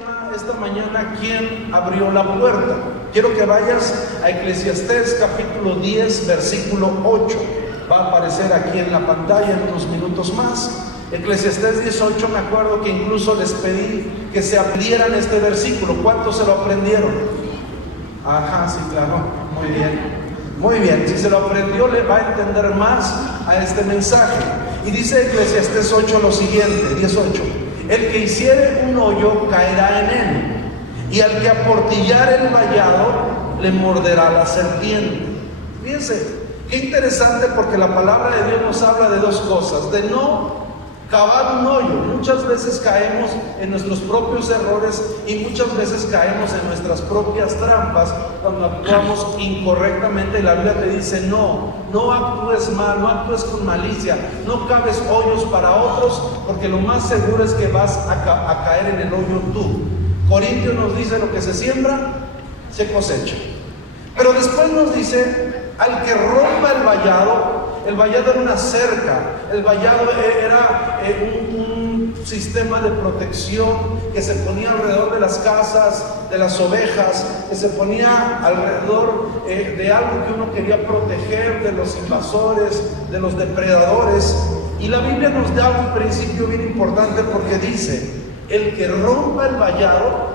llama esta mañana ¿quién abrió la puerta? Quiero que vayas a Eclesiastés capítulo 10 versículo 8. Va a aparecer aquí en la pantalla en unos minutos más. Eclesiastés 18, me acuerdo que incluso les pedí que se aprendieran este versículo. ¿Cuántos se lo aprendieron? Ajá, sí, claro, muy bien. Muy bien, si se lo aprendió le va a entender más a este mensaje. Y dice Eclesiastés 8 lo siguiente, 18: el que hiciere un hoyo caerá en él, y al que aportillare el vallado le morderá la serpiente. Fíjense, qué interesante, porque la palabra de Dios nos habla de dos cosas: de no cavar un hoyo. Muchas veces caemos en nuestros propios errores y muchas veces caemos en nuestras propias trampas cuando actuamos incorrectamente. Y la Biblia te dice: no actúes mal, no actúes con malicia, no caves hoyos para otros, porque lo más seguro es que vas a caer en el hoyo tú. Corintios nos dice: lo que se siembra, se cosecha. Pero después nos dice: al que rompa el vallado era una cerca, el vallado era un sistema de protección que se ponía alrededor de las casas, de las ovejas, que se ponía alrededor de algo que uno quería proteger, de los invasores, de los depredadores. Y la Biblia nos da un principio bien importante, porque dice: el que rompa el vallado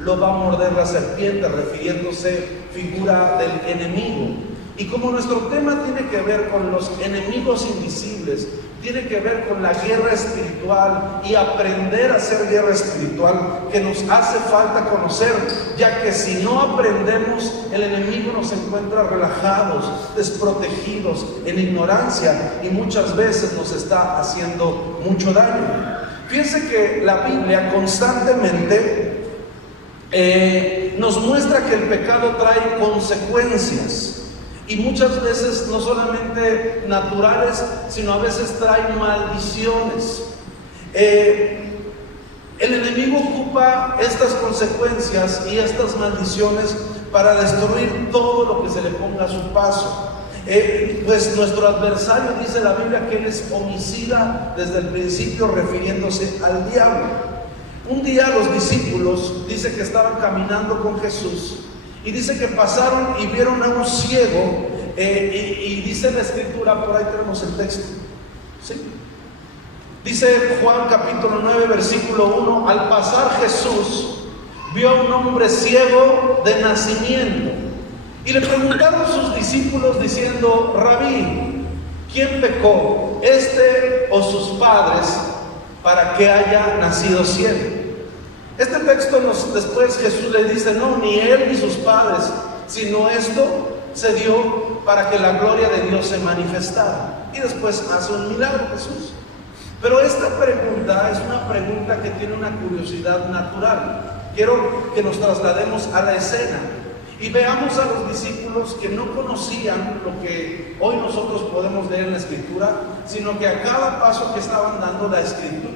lo va a morder la serpiente, refiriéndose figura del enemigo. Y como nuestro tema tiene que ver con los enemigos invisibles, tiene que ver con la guerra espiritual y aprender a hacer guerra espiritual, que nos hace falta conocer, ya que si no aprendemos, el enemigo nos encuentra relajados, desprotegidos, en ignorancia, y muchas veces nos está haciendo mucho daño. Fíjense que la Biblia constantemente nos muestra que el pecado trae consecuencias. Y muchas veces no solamente naturales, sino a veces traen maldiciones. El enemigo ocupa estas consecuencias y estas maldiciones para destruir todo lo que se le ponga a su paso. Pues nuestro adversario, dice la Biblia, que él es homicida desde el principio, refiriéndose al diablo. Un día los discípulos, dice que estaban caminando con Jesús, y dice que pasaron y vieron a un ciego, y dice la escritura, por ahí tenemos el texto, ¿sí? Dice Juan capítulo 9 versículo 1: al pasar Jesús vio a un hombre ciego de nacimiento, y le preguntaron sus discípulos diciendo: Rabí, ¿quién pecó, este o sus padres, para que haya nacido ciego? Este texto después Jesús le dice: no, ni él ni sus padres, sino esto se dio para que la gloria de Dios se manifestara. Y después hace un milagro Jesús. Pero esta pregunta es una pregunta que tiene una curiosidad natural. Quiero que nos traslademos a la escena y veamos a los discípulos que no conocían lo que hoy nosotros podemos leer en la Escritura, sino que a cada paso que estaban dando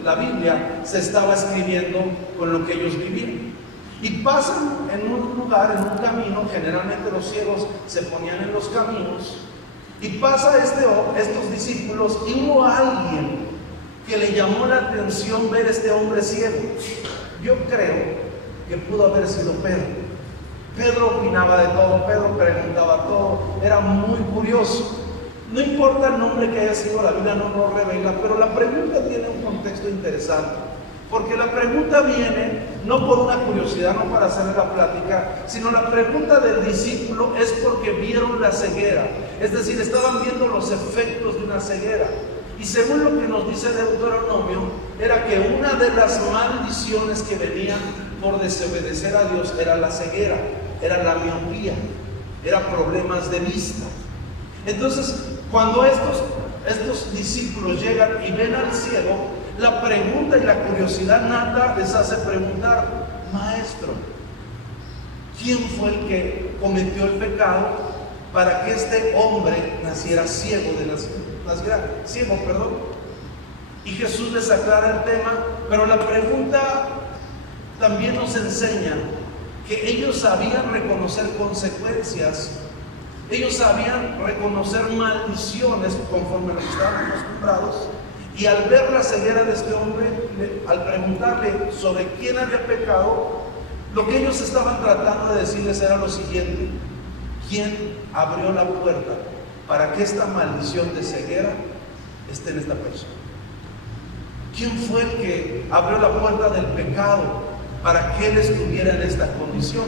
la Biblia se estaba escribiendo con lo que ellos vivían. Y pasan en un lugar, en un camino. Generalmente los ciegos se ponían en los caminos, y pasa estos discípulos, y hubo alguien que le llamó la atención ver este hombre ciego. Yo creo que pudo haber sido Pedro. Pedro opinaba de todo, Pedro preguntaba todo, era muy curioso. No importa el nombre que haya sido, la Biblia no nos revela, pero la pregunta tiene un contexto interesante, porque la pregunta viene no por una curiosidad, no para hacerle la plática, sino la pregunta del discípulo es porque vieron la ceguera, es decir, estaban viendo los efectos de una ceguera. Y según lo que nos dice Deuteronomio, era que una de las maldiciones que venían por desobedecer a Dios era la ceguera, era la miopía, eran problemas de vista. Entonces, cuando estos discípulos llegan y ven al ciego, la pregunta y la curiosidad nata les hace preguntar: maestro, ¿quién fue el que cometió el pecado para que este hombre naciera ciego Y Jesús les aclara el tema, pero la pregunta también nos enseña que ellos sabían reconocer consecuencias, ellos sabían reconocer maldiciones conforme a lo que estaban acostumbrados, Y al ver la ceguera de este hombre, al preguntarle sobre quién había pecado, lo que ellos estaban tratando de decirles era lo siguiente: ¿quién abrió la puerta para que esta maldición de ceguera esté en esta persona? ¿Quién fue el que abrió la puerta del pecado para que él estuviera en esta condición?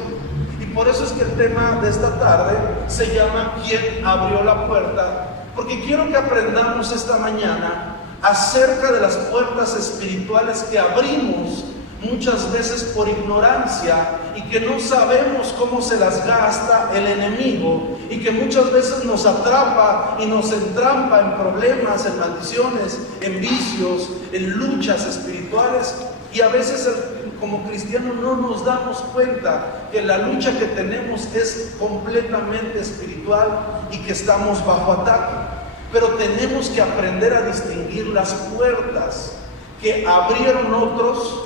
Y por eso es que el tema de esta tarde se llama ¿quién abrió la puerta? Porque quiero que aprendamos esta mañana acerca de las puertas espirituales que abrimos muchas veces por ignorancia y que no sabemos cómo se las gasta el enemigo, y que muchas veces nos atrapa y nos entrampa en problemas, en maldiciones, en vicios, en luchas espirituales, y a veces como cristianos no nos damos cuenta que la lucha que tenemos es completamente espiritual y que estamos bajo ataque. Pero tenemos que aprender a distinguir las puertas que abrieron otros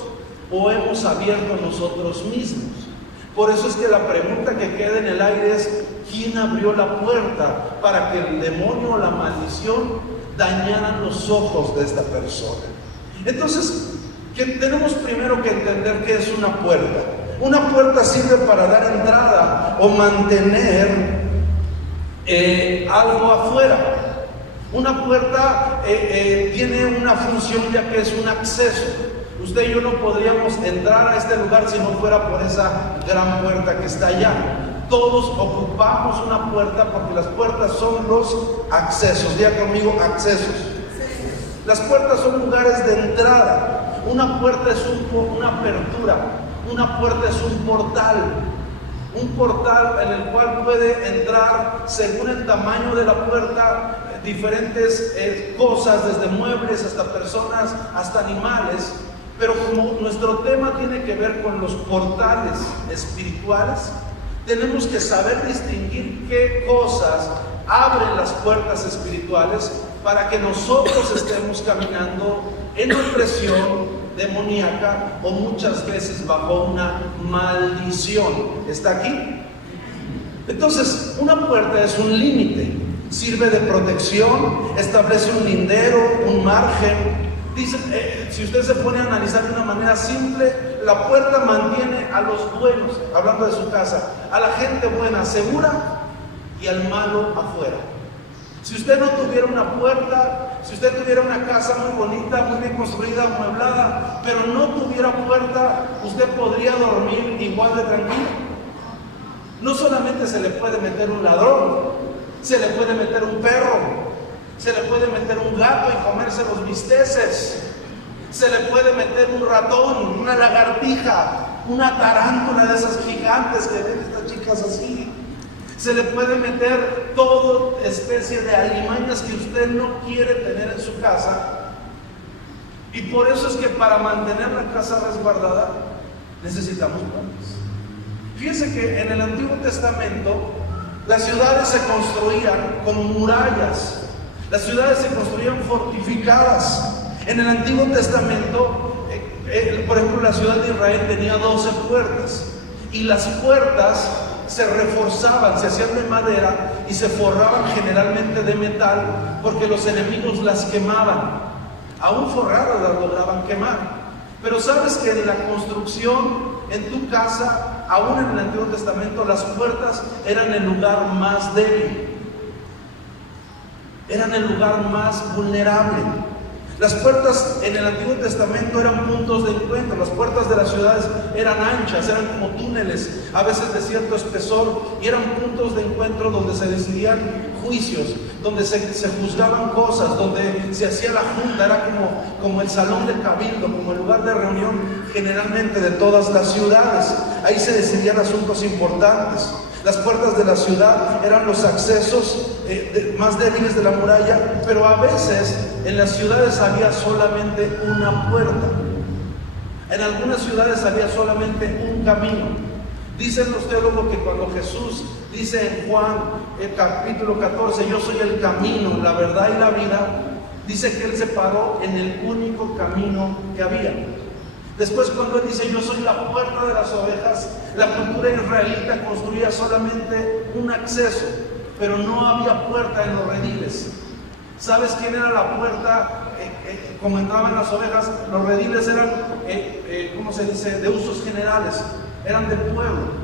o hemos abierto nosotros mismos. Por eso es que la pregunta que queda en el aire es: ¿quién abrió la puerta para que el demonio o la maldición dañaran los ojos de esta persona? Entonces, tenemos primero que entender qué es una puerta. Una puerta sirve para dar entrada o mantener algo afuera. Una puerta tiene una función, ya que es un acceso. Usted y yo no podríamos entrar a este lugar si no fuera por esa gran puerta que está allá. Todos ocupamos una puerta porque las puertas son los accesos. Diga conmigo: accesos. Las puertas son lugares de entrada. Una puerta es una apertura. Una puerta es un portal. Un portal en el cual puede entrar, según el tamaño de la puerta, diferentes cosas, desde muebles hasta personas, hasta animales. Pero como nuestro tema tiene que ver con los portales espirituales, tenemos que saber distinguir qué cosas abren las puertas espirituales para que nosotros estemos caminando en opresión demoníaca o muchas veces bajo una maldición. ¿Está aquí? Entonces, una puerta es un límite, sirve de protección, establece un lindero, un margen. Dice, si usted se pone a analizar de una manera simple, la puerta mantiene a los buenos, hablando de su casa, a la gente buena segura y al malo afuera. Si usted no tuviera una puerta, si usted tuviera una casa muy bonita, muy bien construida, amueblada, pero no tuviera puerta, usted podría dormir igual de tranquilo. No solamente se le puede meter un ladrón, se le puede meter un perro, se le puede meter un gato y comerse los bisteces, se le puede meter un ratón, una lagartija, una tarántula de esas gigantes que ven estas chicas así. Se le puede meter toda especie de alimañas que usted no quiere tener en su casa. Y por eso es que para mantener la casa resguardada necesitamos puertas. Fíjense que en el Antiguo Testamento las ciudades se construían con murallas. Las ciudades se construían fortificadas. En el Antiguo Testamento, por ejemplo, la ciudad de Israel tenía 12 puertas. Y las puertas se reforzaban, se hacían de madera y se forraban generalmente de metal, porque los enemigos las quemaban. Aún forradas las lograban quemar. Pero sabes que en la construcción, en tu casa, aún en el Antiguo Testamento, las puertas eran el lugar más débil, eran el lugar más vulnerable. Las puertas en el Antiguo Testamento eran puntos de encuentro. Las puertas de las ciudades eran anchas, eran como túneles, a veces de cierto espesor, y eran puntos de encuentro donde se decidían juicios, donde se juzgaban cosas, donde se hacía la junta. Era como el salón de cabildo, como el lugar de reunión generalmente de todas las ciudades. Ahí se decidían asuntos importantes. Las puertas de la ciudad eran los accesos más débiles de la muralla, pero a veces en las ciudades había solamente una puerta. En algunas ciudades había solamente un camino. Dicen los teólogos que cuando Jesús dice en Juan capítulo 14, yo soy el camino, la verdad y la vida, dice que Él se paró en el único camino que había. Después, cuando Él dice, yo soy la puerta de las ovejas, la cultura israelita construía solamente un acceso, pero no había puerta en los rediles. ¿Sabes quién era la puerta? Como entraban las ovejas, los rediles eran, ¿cómo se dice?, de usos generales, eran del pueblo.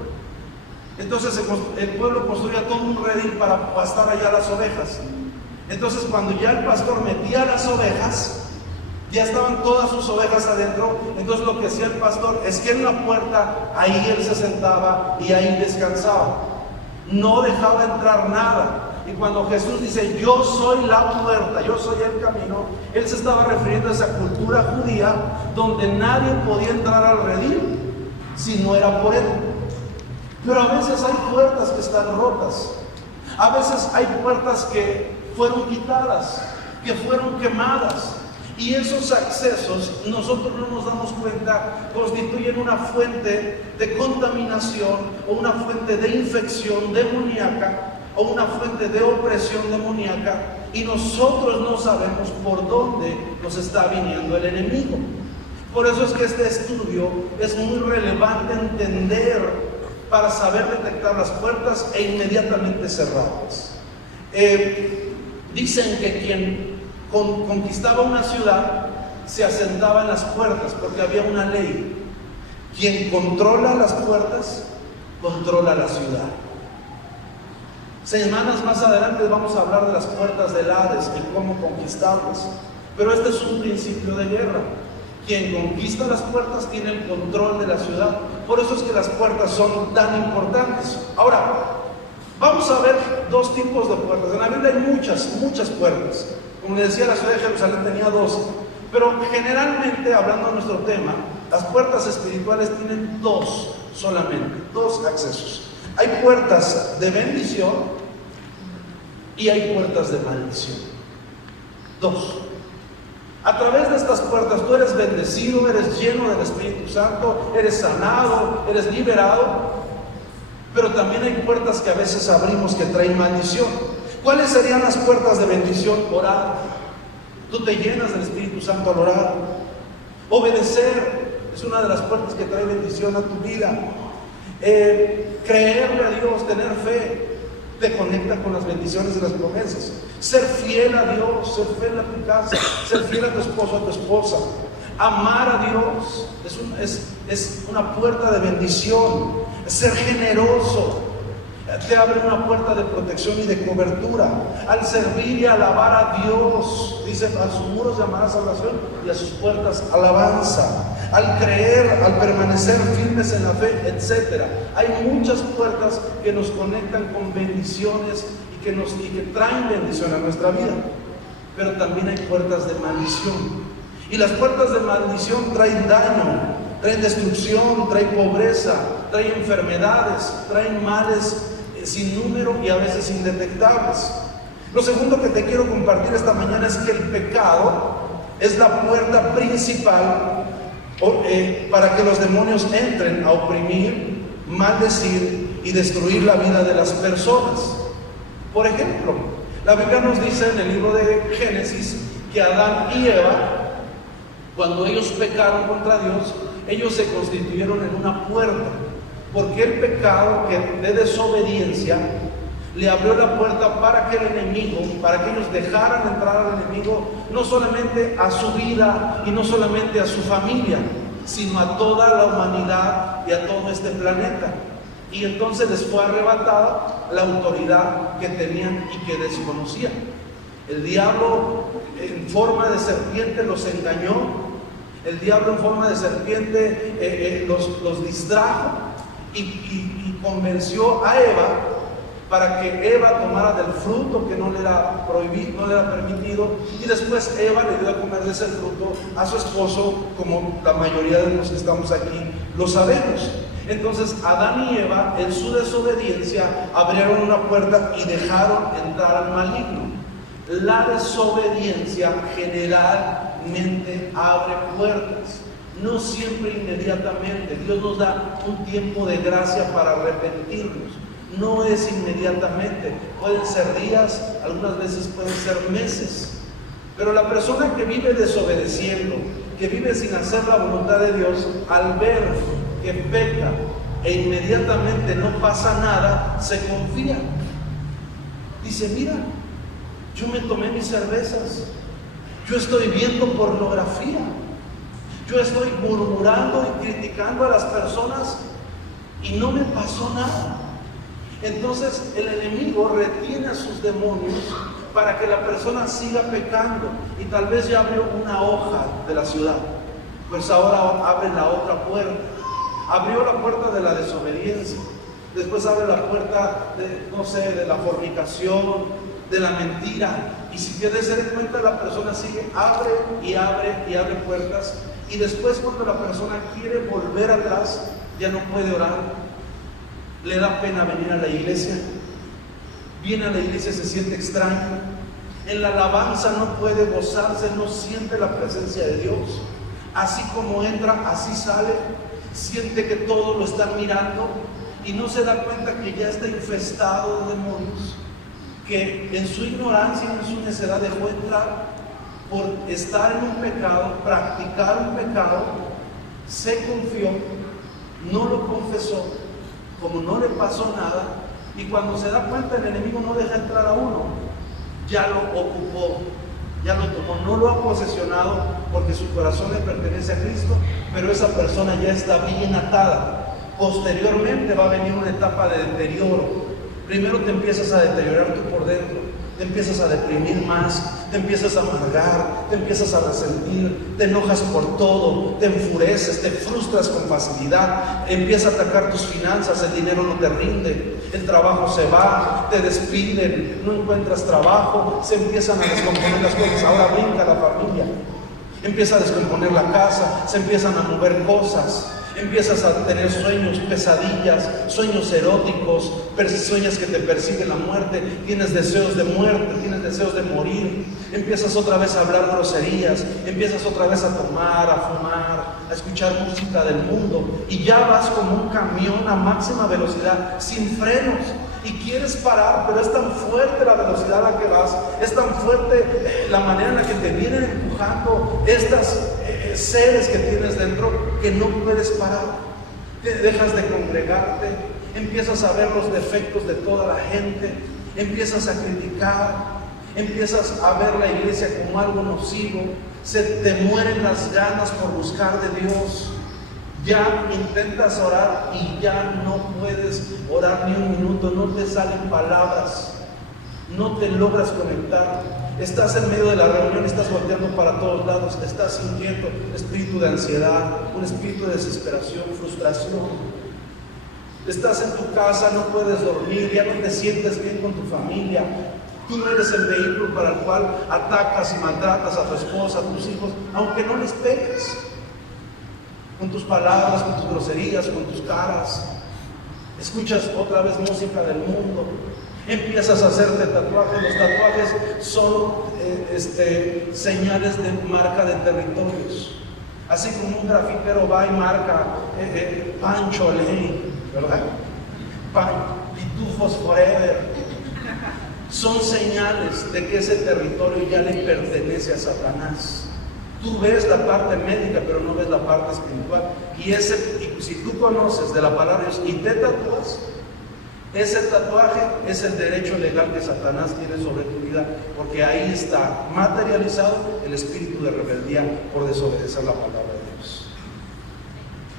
Entonces el pueblo construía todo un redil para pastar allá las ovejas. Entonces cuando ya el pastor metía las ovejas, ya estaban todas sus ovejas adentro. Entonces lo que hacía el pastor es que en la puerta, ahí él se sentaba y ahí descansaba. No dejaba entrar nada. Y cuando Jesús dice, yo soy la puerta, yo soy el camino, él se estaba refiriendo a esa cultura judía donde nadie podía entrar al redil si no era por él. Pero a veces hay puertas que están rotas, a veces hay puertas que fueron quitadas, que fueron quemadas, y esos accesos, nosotros no nos damos cuenta, constituyen una fuente de contaminación o una fuente de infección demoníaca o una fuente de opresión demoníaca, y nosotros no sabemos por dónde nos está viniendo el enemigo. Por eso es que este estudio es muy relevante entender para saber detectar las puertas e inmediatamente cerrarlas. Dicen que quien conquistaba una ciudad se asentaba en las puertas porque había una ley. Quien controla las puertas, controla la ciudad. Semanas más adelante vamos a hablar de las puertas del Hades y cómo conquistarlas. Pero este es un principio de guerra. Quien conquista las puertas tiene el control de la ciudad. Por eso es que las puertas son tan importantes. Ahora, vamos a ver dos tipos de puertas. En la Biblia hay muchas puertas. Como les decía, la ciudad de Jerusalén tenía 12. Pero generalmente, hablando de nuestro tema, las puertas espirituales tienen dos solamente, dos accesos. Hay puertas de bendición y hay puertas de maldición. Dos. A través de estas puertas tú eres bendecido, eres lleno del Espíritu Santo, eres sanado, eres liberado. Pero también hay puertas que a veces abrimos que traen maldición. ¿Cuáles serían las puertas de bendición? Orar. Tú te llenas del Espíritu Santo al orar. Obedecer es una de las puertas que trae bendición a tu vida. Creerle a Dios, tener fe, te conecta con las bendiciones de las promesas. Ser fiel a Dios, ser fiel a tu casa, ser fiel a tu esposo, a tu esposa. Amar a Dios es una puerta de bendición. Ser generoso te abre una puerta de protección y de cobertura. Al servir y alabar a Dios, dice, a sus muros llamará salvación y a sus puertas alabanza. Al creer, al permanecer firmes en la fe, etc. Hay muchas puertas que nos conectan con bendiciones y que traen bendición a nuestra vida. Pero también hay puertas de maldición. Y las puertas de maldición traen daño, traen destrucción, traen pobreza, traen enfermedades, traen males sin número y a veces indetectables. Lo segundo que te quiero compartir esta mañana es que el pecado es la puerta principal para que los demonios entren a oprimir, maldecir y destruir la vida de las personas. Por ejemplo, la Biblia nos dice en el libro de Génesis que Adán y Eva, cuando ellos pecaron contra Dios, ellos se constituyeron en una puerta, porque el pecado de desobediencia le abrió la puerta para que el enemigo, para que ellos dejaran entrar al enemigo, no solamente a su vida y no solamente a su familia, sino a toda la humanidad y a todo este planeta. Y entonces les fue arrebatada la autoridad que tenían y que desconocían. El diablo en forma de serpiente los engañó. El diablo en forma de serpiente los distrajo y convenció a Eva para que Eva tomara del fruto que no le era prohibido, no le era permitido, y después Eva le dio a comer de ese fruto a su esposo, como la mayoría de los que estamos aquí lo sabemos. Entonces Adán y Eva, en su desobediencia, abrieron una puerta y dejaron entrar al maligno. La desobediencia generalmente abre puertas, no siempre inmediatamente. Dios nos da un tiempo de gracia para arrepentirnos. No es inmediatamente, pueden ser días, algunas veces pueden ser meses. Pero la persona que vive desobedeciendo, que vive sin hacer la voluntad de Dios, al ver que peca e inmediatamente no pasa nada, se confía. Dice, mira, yo me tomé mis cervezas, yo estoy viendo pornografía, yo estoy murmurando y criticando a las personas y no me pasó nada. Entonces el enemigo retiene a sus demonios para que la persona siga pecando, y tal vez ya abrió una hoja de la ciudad, pues ahora abre la otra puerta. Abrió la puerta de la desobediencia, después abre la puerta de, no sé, de la fornicación, de la mentira, y si te das cuenta, la persona sigue, abre y abre y abre puertas, y después cuando la persona quiere volver atrás, ya no puede orar, le da pena venir a la iglesia, viene a la iglesia, se siente extraño, en la alabanza no puede gozarse, no siente la presencia de Dios, así como entra, así sale, siente que todos lo están mirando y no se da cuenta que ya está infestado de demonios, que en su ignorancia y en su necedad dejó entrar por estar en un pecado, practicar un pecado, se confió, no lo confesó, como no le pasó nada, y cuando se da cuenta el enemigo no deja entrar a uno, ya lo ocupó, ya lo tomó, no lo ha posesionado porque su corazón le pertenece a Cristo, pero esa persona ya está bien atada. Posteriormente va a venir una etapa de deterioro. Primero te empiezas a deteriorar tú por dentro, te empiezas a deprimir más, te empiezas a amargar, te empiezas a resentir, te enojas por todo, te enfureces, te frustras con facilidad, empieza a atacar tus finanzas, el dinero no te rinde, el trabajo se va, te despiden, no encuentras trabajo, se empiezan a descomponer las cosas, ahora brinca la familia, empieza a descomponer la casa, se empiezan a mover cosas, empiezas a tener sueños, pesadillas, sueños eróticos, sueñas que te persigue la muerte, tienes deseos de muerte, tienes deseos de morir, empiezas otra vez a hablar groserías, empiezas otra vez a tomar, a fumar, a escuchar música del mundo, y ya vas como un camión a máxima velocidad, sin frenos, y quieres parar, pero es tan fuerte la velocidad a la que vas, es tan fuerte la manera en la que te vienen empujando estas seres que tienes dentro, que no puedes parar. Te dejas de congregarte, empiezas a ver los defectos de toda la gente, empiezas a criticar, empiezas a ver la iglesia como algo nocivo, se te mueren las ganas por buscar de Dios. Ya intentas orar y ya no puedes orar ni un minuto, no te salen palabras, no te logras conectar. Estás en medio de la reunión, estás volteando para todos lados, estás sintiendo un espíritu de ansiedad, un espíritu de desesperación, frustración. Estás en tu casa, no puedes dormir, ya no te sientes bien con tu familia. Tú no eres el vehículo para el cual atacas y maltratas a tu esposa, a tus hijos, aunque no les pegues. Con tus palabras, con tus groserías, con tus caras. Escuchas otra vez música del mundo. Empiezas a hacerte tatuajes. Los tatuajes son señales de marca de territorios. Así como un grafitero va y marca Pancho Lane, ¿verdad? Pitufos Forever. Son señales de que ese territorio ya le pertenece a Satanás. Tú ves la parte médica, pero no ves la parte espiritual. Y si tú conoces de la palabra de Dios y te tatúas, ese tatuaje es el derecho legal que Satanás tiene sobre tu vida, porque ahí está materializado el espíritu de rebeldía por desobedecer la palabra de Dios.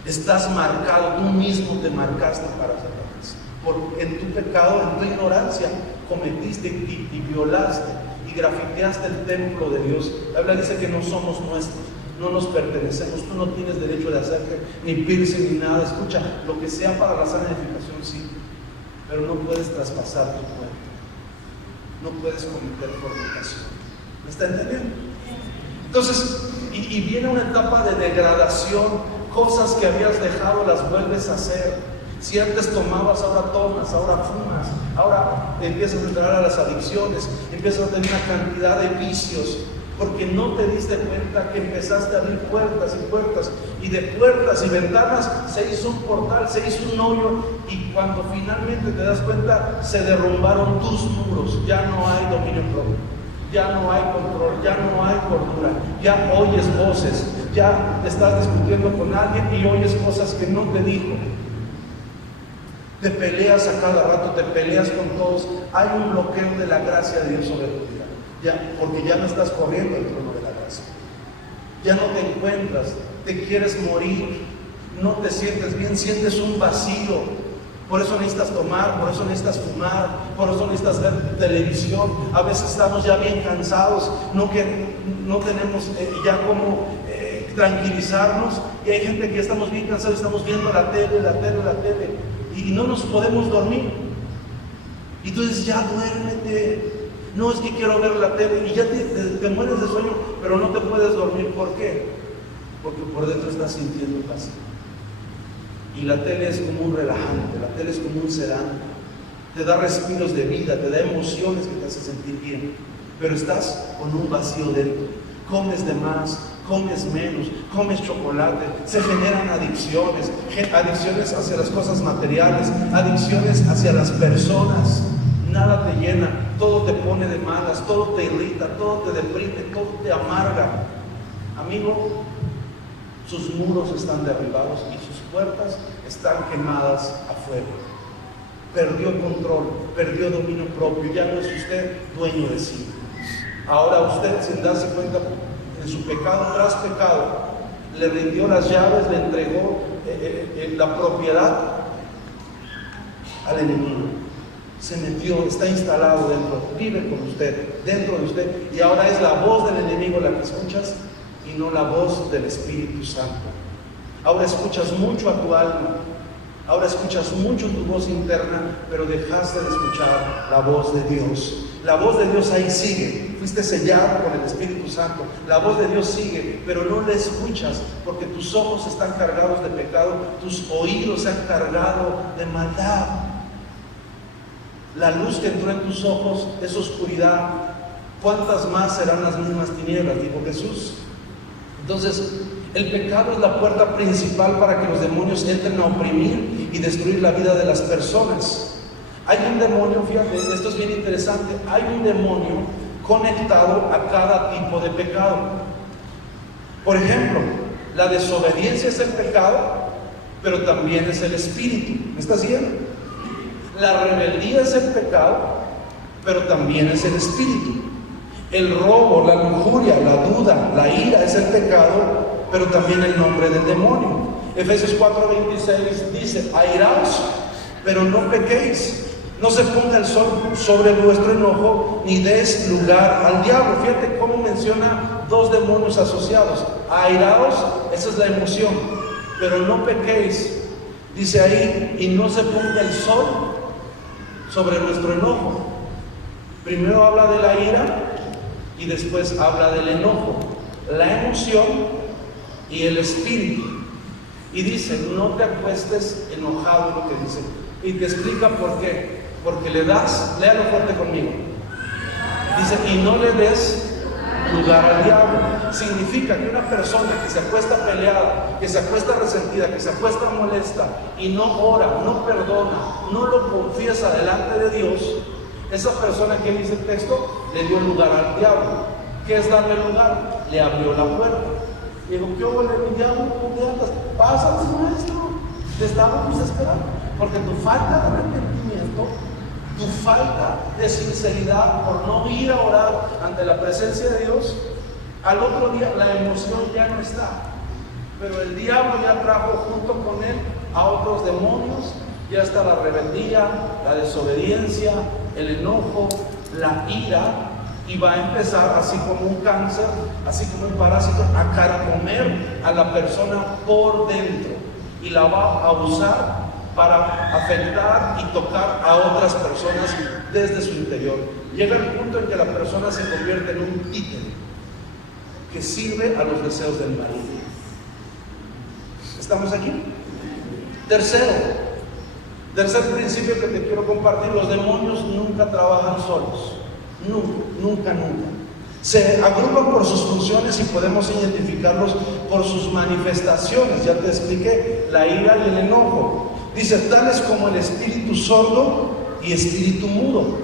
Estás marcado, tú mismo te marcaste para Satanás, porque en tu pecado, en tu ignorancia, cometiste y violaste y grafiteaste el templo de Dios. La Biblia dice que no somos nuestros, no nos pertenecemos, tú no tienes derecho de hacerte ni piercing ni nada. Escucha, lo que sea para la sana edificación sí, pero no puedes traspasar tu cuerpo, no puedes cometer fornicación. ¿Me está entendiendo? Entonces, y viene una etapa de degradación, cosas que habías dejado las vuelves a hacer. Si antes tomabas, ahora tomas, ahora fumas, ahora empiezas a entrar a las adicciones, empiezas a tener una cantidad de vicios, porque no te diste cuenta que empezaste a abrir puertas y puertas, y de puertas y ventanas se hizo un portal, se hizo un hoyo, y cuando finalmente te das cuenta, se derrumbaron tus muros. Ya no hay dominio propio, ya no hay control, ya no hay cordura, ya oyes voces, ya estás discutiendo con alguien y oyes cosas que no te dijo. Te peleas a cada rato, te peleas con todos. Hay un bloqueo de la gracia de Dios sobre tu vida. Ya, porque ya no estás corriendo el trono de la gracia. Ya no te encuentras, te quieres morir, no te sientes bien, sientes un vacío. Por eso necesitas tomar, por eso necesitas fumar, por eso necesitas ver televisión. A veces estamos ya bien cansados, no tenemos ya como tranquilizarnos. Y hay gente que ya estamos bien cansados, estamos viendo la tele, y no nos podemos dormir. Y tú dices, ya duérmete. No, es que quiero ver la tele, y ya te mueres de sueño, pero no te puedes dormir. ¿Por qué? Porque por dentro estás sintiendo vacío. Y la tele es como un relajante, la tele es como un sedante, te da respiros de vida, te da emociones que te hacen sentir bien, pero estás con un vacío dentro. Comes de más, comes menos, comes chocolate, se generan adicciones hacia las cosas materiales, adicciones hacia las personas. Nada te llena, todo te pone de malas, todo te irrita, todo te deprime, todo te amarga. Amigo, sus muros están derribados y sus puertas están quemadas a fuego. Perdió control, perdió dominio propio, ya no es usted dueño de sí. Ahora usted, sin darse cuenta, en su pecado tras pecado, le rindió las llaves, le entregó la propiedad al enemigo. Se metió, está instalado dentro, vive con usted, dentro de usted, y ahora es la voz del enemigo la que escuchas y no la voz del Espíritu Santo. Ahora escuchas mucho a tu alma, ahora escuchas mucho tu voz interna, pero dejaste de escuchar la voz de Dios. La voz de Dios ahí sigue, fuiste sellado con el Espíritu Santo, la voz de Dios sigue, pero no la escuchas porque tus ojos están cargados de pecado, tus oídos se han cargado de maldad. La luz que entró en tus ojos es oscuridad. ¿Cuántas más serán las mismas tinieblas?, dijo Jesús. Entonces, el pecado es la puerta principal para que los demonios entren a oprimir y destruir la vida de las personas. Hay un demonio, fíjate, esto es bien interesante, hay un demonio conectado a cada tipo de pecado. Por ejemplo, la desobediencia es el pecado, pero también es el espíritu. ¿Me estás siguiendo? La rebeldía es el pecado, pero también es el espíritu. El robo, la lujuria, la duda, la ira es el pecado, pero también el nombre del demonio. Efesios 4:26 dice: airaos, pero no pequéis. No se ponga el sol sobre vuestro enojo, ni des lugar al diablo. Fíjate cómo menciona dos demonios asociados. Airaos, esa es la emoción, pero no pequéis. Dice ahí, y no se ponga el sol sobre nuestro enojo. Primero habla de la ira y después habla del enojo, la emoción y el espíritu. Y dice, no te acuestes enojado, lo que dice. Y te explica por qué. Porque le das, léalo fuerte conmigo. Dice, y no le des lugar al diablo. Significa que una persona que se acuesta peleada, que se acuesta resentida, que se acuesta molesta y no ora, no perdona, no lo confiesa delante de Dios, esa persona que dice el texto le dio lugar al diablo. ¿Qué es darle lugar? Le abrió la puerta. Y dijo, ¿qué huele mi diablo? ¿Dónde andas? Pásate, maestro. Te estamos esperando. Porque tu falta de arrepentimiento, tu falta de sinceridad por no ir a orar ante la presencia de Dios, al otro día la emoción ya no está, pero el diablo ya trajo junto con él a otros demonios. Ya está la rebeldía, la desobediencia, el enojo, la ira, y va a empezar así como un cáncer, así como un parásito, a carcomer a la persona por dentro, y la va a usar para afectar y tocar a otras personas desde su interior. Llega el punto en que la persona se convierte en un títere que sirve a los deseos del marido. ¿Estamos aquí? Tercer principio que te quiero compartir: los demonios nunca trabajan solos. Nunca. Se agrupan por sus funciones y podemos identificarlos por sus manifestaciones. Ya te expliqué, la ira y el enojo. Dice, tales como el espíritu sordo y espíritu mudo.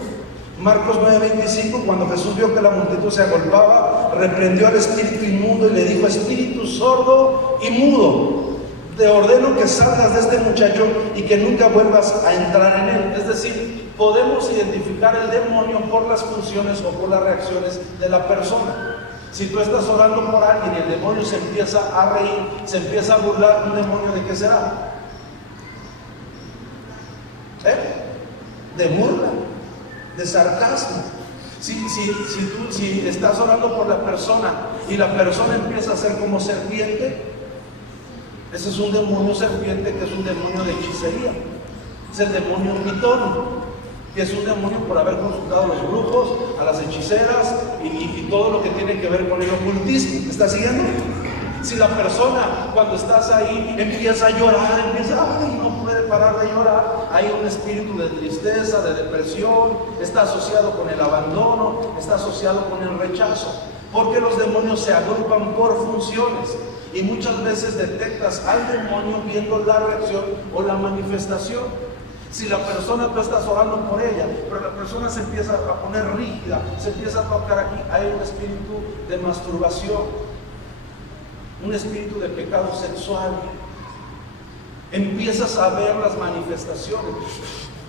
Marcos 9:25, cuando Jesús vio que la multitud se agolpaba, reprendió al espíritu inmundo y le dijo, espíritu sordo y mudo, te ordeno que salgas de este muchacho y que nunca vuelvas a entrar en él. Es decir, podemos identificar el demonio por las funciones o por las reacciones de la persona. Si tú estás orando por alguien y el demonio se empieza a reír, se empieza a burlar, ¿un demonio de qué será? De burla, de sarcasmo. Si estás orando por la persona y la persona empieza a ser como serpiente, ese es un demonio serpiente, que es un demonio de hechicería. Es el demonio mitón, que es un demonio por haber consultado a los brujos, a las hechiceras y todo lo que tiene que ver con el ocultismo. ¿Me estás siguiendo? Si la persona, cuando estás ahí, empieza a llorar, no puede parar de llorar, hay un espíritu de tristeza, de depresión, está asociado con el abandono, está asociado con el rechazo, porque los demonios se agrupan por funciones y muchas veces detectas al demonio viendo la reacción o la manifestación. Si la persona, tú estás orando por ella, pero la persona se empieza a poner rígida, se empieza a tocar aquí, hay un espíritu de masturbación, un espíritu de pecado sexual. Empiezas a ver las manifestaciones.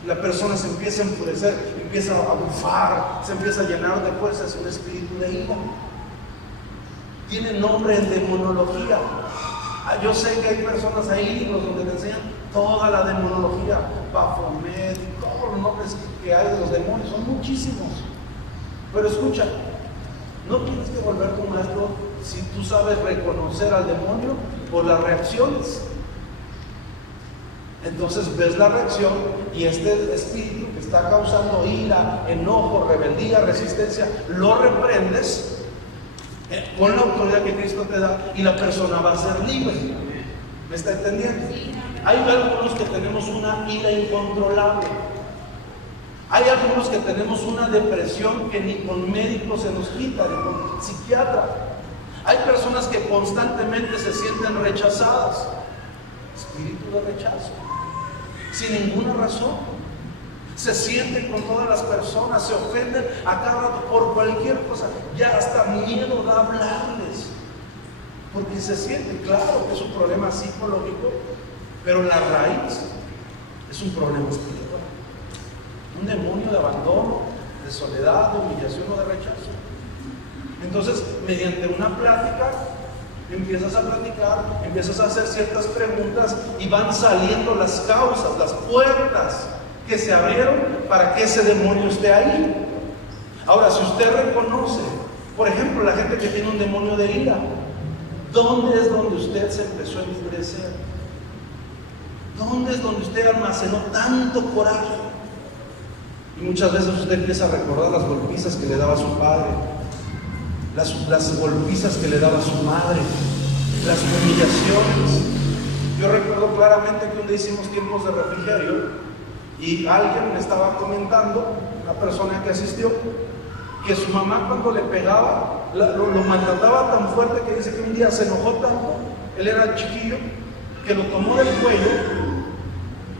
La persona se empieza a enfurecer, empieza a bufar, se empieza a llenar de fuerza. Es un espíritu de ira. Tiene nombre en demonología. Yo sé que hay personas, hay libros donde te enseñan toda la demonología, Baphomet, todos los nombres que hay de los demonios, son muchísimos. Pero escucha, no tienes que volverte un maestro si tú sabes reconocer al demonio por las reacciones. Entonces ves la reacción y este espíritu que está causando ira, enojo, rebeldía, resistencia, lo reprendes con la autoridad que Cristo te da y la persona va a ser libre. ¿Me está entendiendo? Hay algunos que tenemos una ira incontrolable. Hay algunos que tenemos una depresión que ni con médicos se nos quita, ni con psiquiatra. Hay personas que constantemente se sienten rechazadas. Espíritu de rechazo. Sin ninguna razón. Se sienten con todas las personas, se ofenden a cada rato por cualquier cosa. Ya hasta miedo da hablarles. Porque se siente, claro, que es un problema psicológico, pero la raíz es un problema espiritual. Un demonio de abandono, de soledad, de humillación o de rechazo. Entonces, mediante una plática, empiezas a platicar, empiezas a hacer ciertas preguntas y van saliendo las causas, las puertas que se abrieron para que ese demonio esté ahí. Ahora, si usted reconoce, por ejemplo, la gente que tiene un demonio de ira, ¿dónde es donde usted se empezó a enfurecer? ¿Dónde es donde usted almacenó tanto coraje? Y muchas veces usted empieza a recordar las golpizas que le daba su padre, las golpizas que le daba su madre, las humillaciones. Yo recuerdo claramente que un día hicimos tiempos de refrigerio y alguien me estaba comentando, una persona que asistió, que su mamá cuando le pegaba, lo maltrataba tan fuerte que dice que un día se enojó tanto, él era chiquillo, que lo tomó del cuello,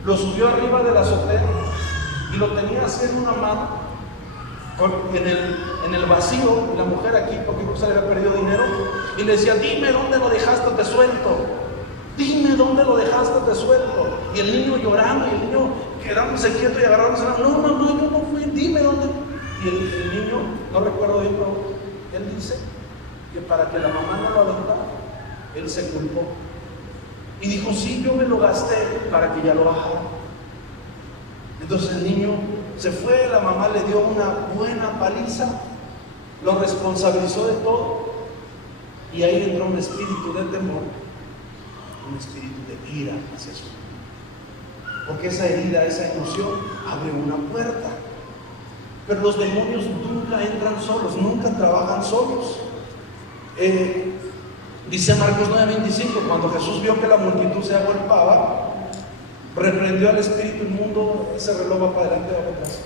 lo subió arriba de la azotea y lo tenía así en una mano, en el vacío, y la mujer aquí, porque no se le había perdido dinero, y le decía, dime dónde lo dejaste, te suelto. Dime dónde lo dejaste, te suelto. Y el niño llorando, y el niño quedándose quieto y agarrándose la mano. No, mamá, yo no fui, dime dónde. Y el niño, no recuerdo bien, pero él dice que para que la mamá no lo aventara, él se culpó. Y dijo, sí, yo me lo gasté para que ya lo bajara. Entonces el niño se fue, la mamá le dio una buena paliza, lo responsabilizó de todo, y ahí entró un espíritu de temor, un espíritu de ira hacia su vida. Porque esa herida, esa emoción abre una puerta. Pero los demonios nunca entran solos, nunca trabajan solos. Dice Marcos 9:25, cuando Jesús vio que la multitud se agolpaba, reprendió al espíritu inmundo. Ese reloj va para adelante, va para atrás.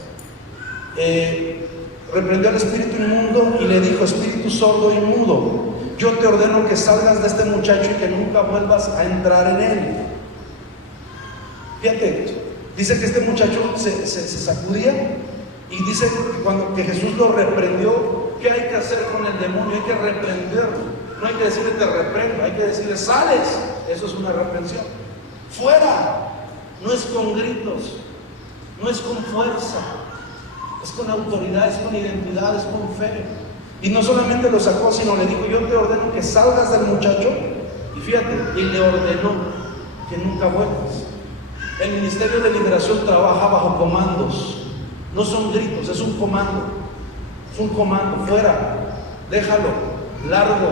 Reprendió al espíritu inmundo y le dijo, espíritu sordo y mudo, yo te ordeno que salgas de este muchacho y que nunca vuelvas a entrar en él. Fíjate, dice que este muchacho se sacudía, y dice que cuando que Jesús lo reprendió, ¿qué hay que hacer con el demonio? Hay que reprenderlo. No hay que decirle te reprendo, hay que decirle sales, Eso es una reprensión. Fuera. No es con gritos, no es con fuerza, es con autoridad, es con identidad, es con fe. Y no solamente lo sacó, sino le dijo: yo te ordeno que salgas del muchacho. Y fíjate, y le ordenó que nunca vuelvas. El ministerio de liberación trabaja bajo comandos. No son gritos, es un comando. Es un comando. Fuera, déjalo, largo,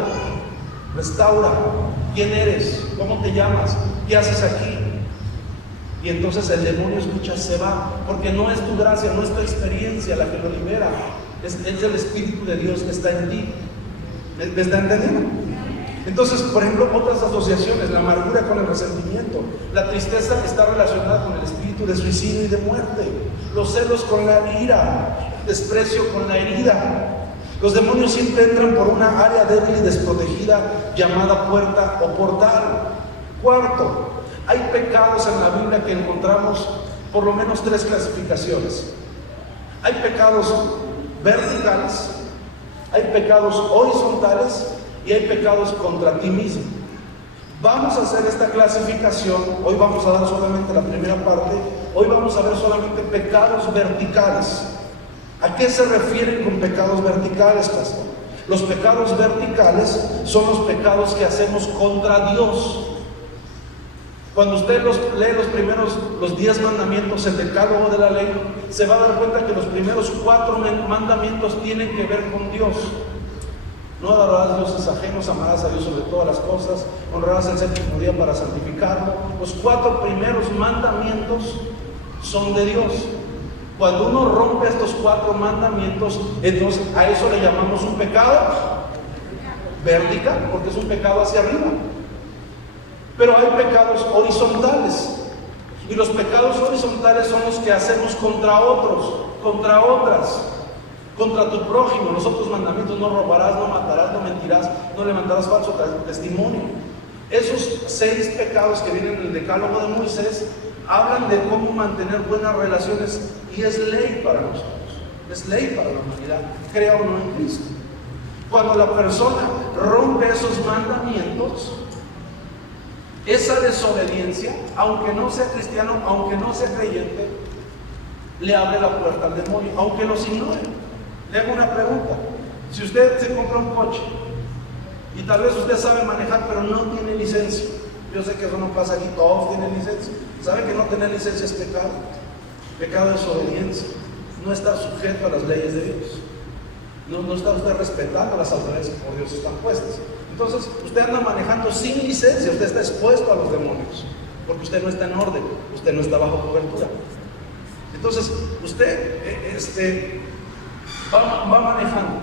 restaura. ¿Quién eres? ¿Cómo te llamas? ¿Qué haces aquí? Y entonces el demonio, escucha, se va, porque no es tu gracia, no es tu experiencia la que lo libera, es el Espíritu de Dios que está en ti. ¿Me está entendiendo? Entonces, por ejemplo, otras asociaciones: la amargura con el resentimiento, la tristeza está relacionada con el espíritu de suicidio y de muerte, los celos con la ira, el desprecio con la herida. Los demonios siempre entran por una área débil y desprotegida llamada puerta o portal. Cuarto, hay pecados en la Biblia que encontramos por lo menos 3 clasificaciones. Hay pecados verticales, hay pecados horizontales y hay pecados contra ti mismo. Vamos a hacer esta clasificación. Hoy vamos a dar solamente la primera parte. Hoy vamos a ver solamente pecados verticales. ¿A qué se refieren con pecados verticales, pastor? Los pecados verticales son los pecados que hacemos contra Dios. Cuando usted lee los 10 mandamientos, el decálogo de la ley, se va a dar cuenta que los primeros 4 mandamientos tienen que ver con Dios. No adorarás dioses ajenos, amarás a Dios sobre todas las cosas, honrarás el séptimo día para santificarlo. Los 4 primeros mandamientos son de Dios. Cuando uno rompe estos 4 mandamientos, entonces a eso le llamamos un pecado vertical, porque es un pecado hacia arriba. Pero hay pecados horizontales, y los pecados horizontales son los que hacemos contra otros, contra otras, contra tu prójimo. Los otros mandamientos: no robarás, no matarás, no mentirás, no levantarás falso testimonio. Esos 6 pecados que vienen en el decálogo de Moisés hablan de cómo mantener buenas relaciones, y es ley para nosotros, es ley para la humanidad, crea o no en Cristo. Cuando la persona rompe esos mandamientos, esa desobediencia, aunque no sea cristiano, aunque no sea creyente, le abre la puerta al demonio, aunque los ignore. Le hago una pregunta: si usted se compra un coche y tal vez usted sabe manejar pero no tiene licencia, yo sé que eso no pasa aquí, todos tienen licencia, sabe que no tener licencia es pecado, pecado de desobediencia, no estar sujeto a las leyes de Dios, no está usted respetando las autoridades que por Dios están puestas. Entonces usted anda manejando sin licencia, usted está expuesto a los demonios, porque usted no está en orden, usted no está bajo cobertura. Entonces usted va manejando,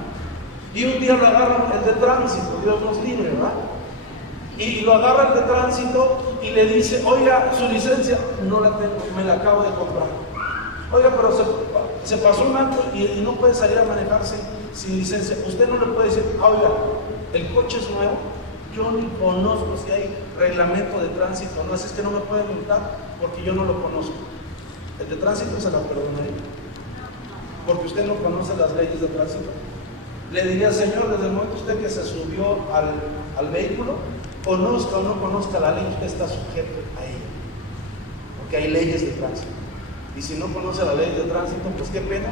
y un día lo agarran el de tránsito, Dios nos libre, ¿verdad? Y lo agarra el de tránsito y le dice: oiga, su licencia no la tengo, me la acabo de comprar. Oiga, pero se pasó un alto y no puede salir a manejar sin licencia. Usted no le puede decir: oiga, el coche es nuevo, yo ni conozco si hay reglamento de tránsito, no, así es que no me puede multar porque yo no lo conozco. El de tránsito se la perdonaría, porque usted no conoce las leyes de tránsito. Le diría: señor, desde el momento usted que se subió al vehículo, conozca o no conozca la ley, usted está sujeto a ella, porque hay leyes de tránsito. Y si no conoce la ley de tránsito, pues qué pena,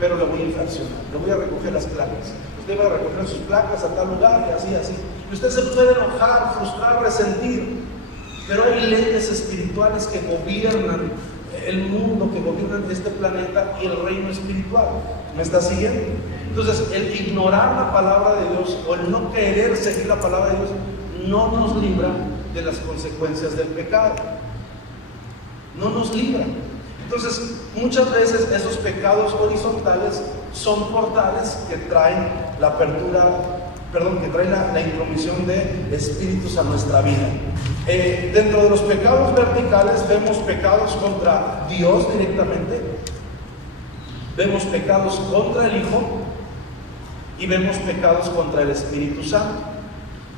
pero le voy a infraccionar, le voy a recoger las placas. Usted va a recoger sus placas a tal lugar y así. Y usted se puede enojar, frustrar, resentir, pero hay leyes espirituales que gobiernan el mundo, que gobiernan este planeta y el reino espiritual. ¿Me está siguiendo? Entonces, el ignorar la palabra de Dios o el no querer seguir la palabra de Dios no nos libra de las consecuencias del pecado. No nos libra. Entonces, muchas veces esos pecados horizontales son portales que traen la apertura, que traen la intromisión de espíritus a nuestra vida. Dentro de los pecados verticales vemos pecados contra Dios directamente, vemos pecados contra el Hijo y vemos pecados contra el Espíritu Santo.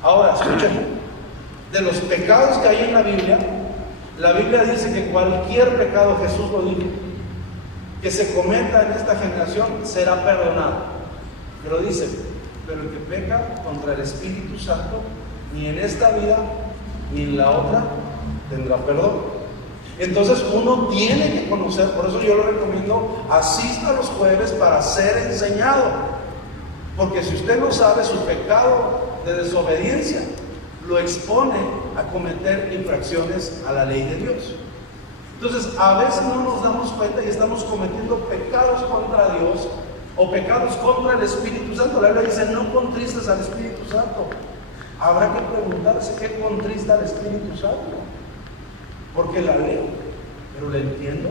Ahora, escuchen, de los pecados que hay en la Biblia dice que cualquier pecado, Jesús lo dijo, que se cometa en esta generación será perdonado. Pero dice: pero el que peca contra el Espíritu Santo, ni en esta vida ni la otra tendrá perdón. Entonces uno tiene que conocer, por eso yo lo recomiendo, asista los jueves para ser enseñado. Porque si usted no sabe, su pecado de desobediencia lo expone a cometer infracciones a la ley de Dios. Entonces a veces no nos damos cuenta y estamos cometiendo pecados contra Dios o pecados contra el Espíritu Santo. La Biblia dice: no contristes al Espíritu Santo. Habrá que preguntarse qué contrista al Espíritu Santo, porque la leo, pero la entiendo.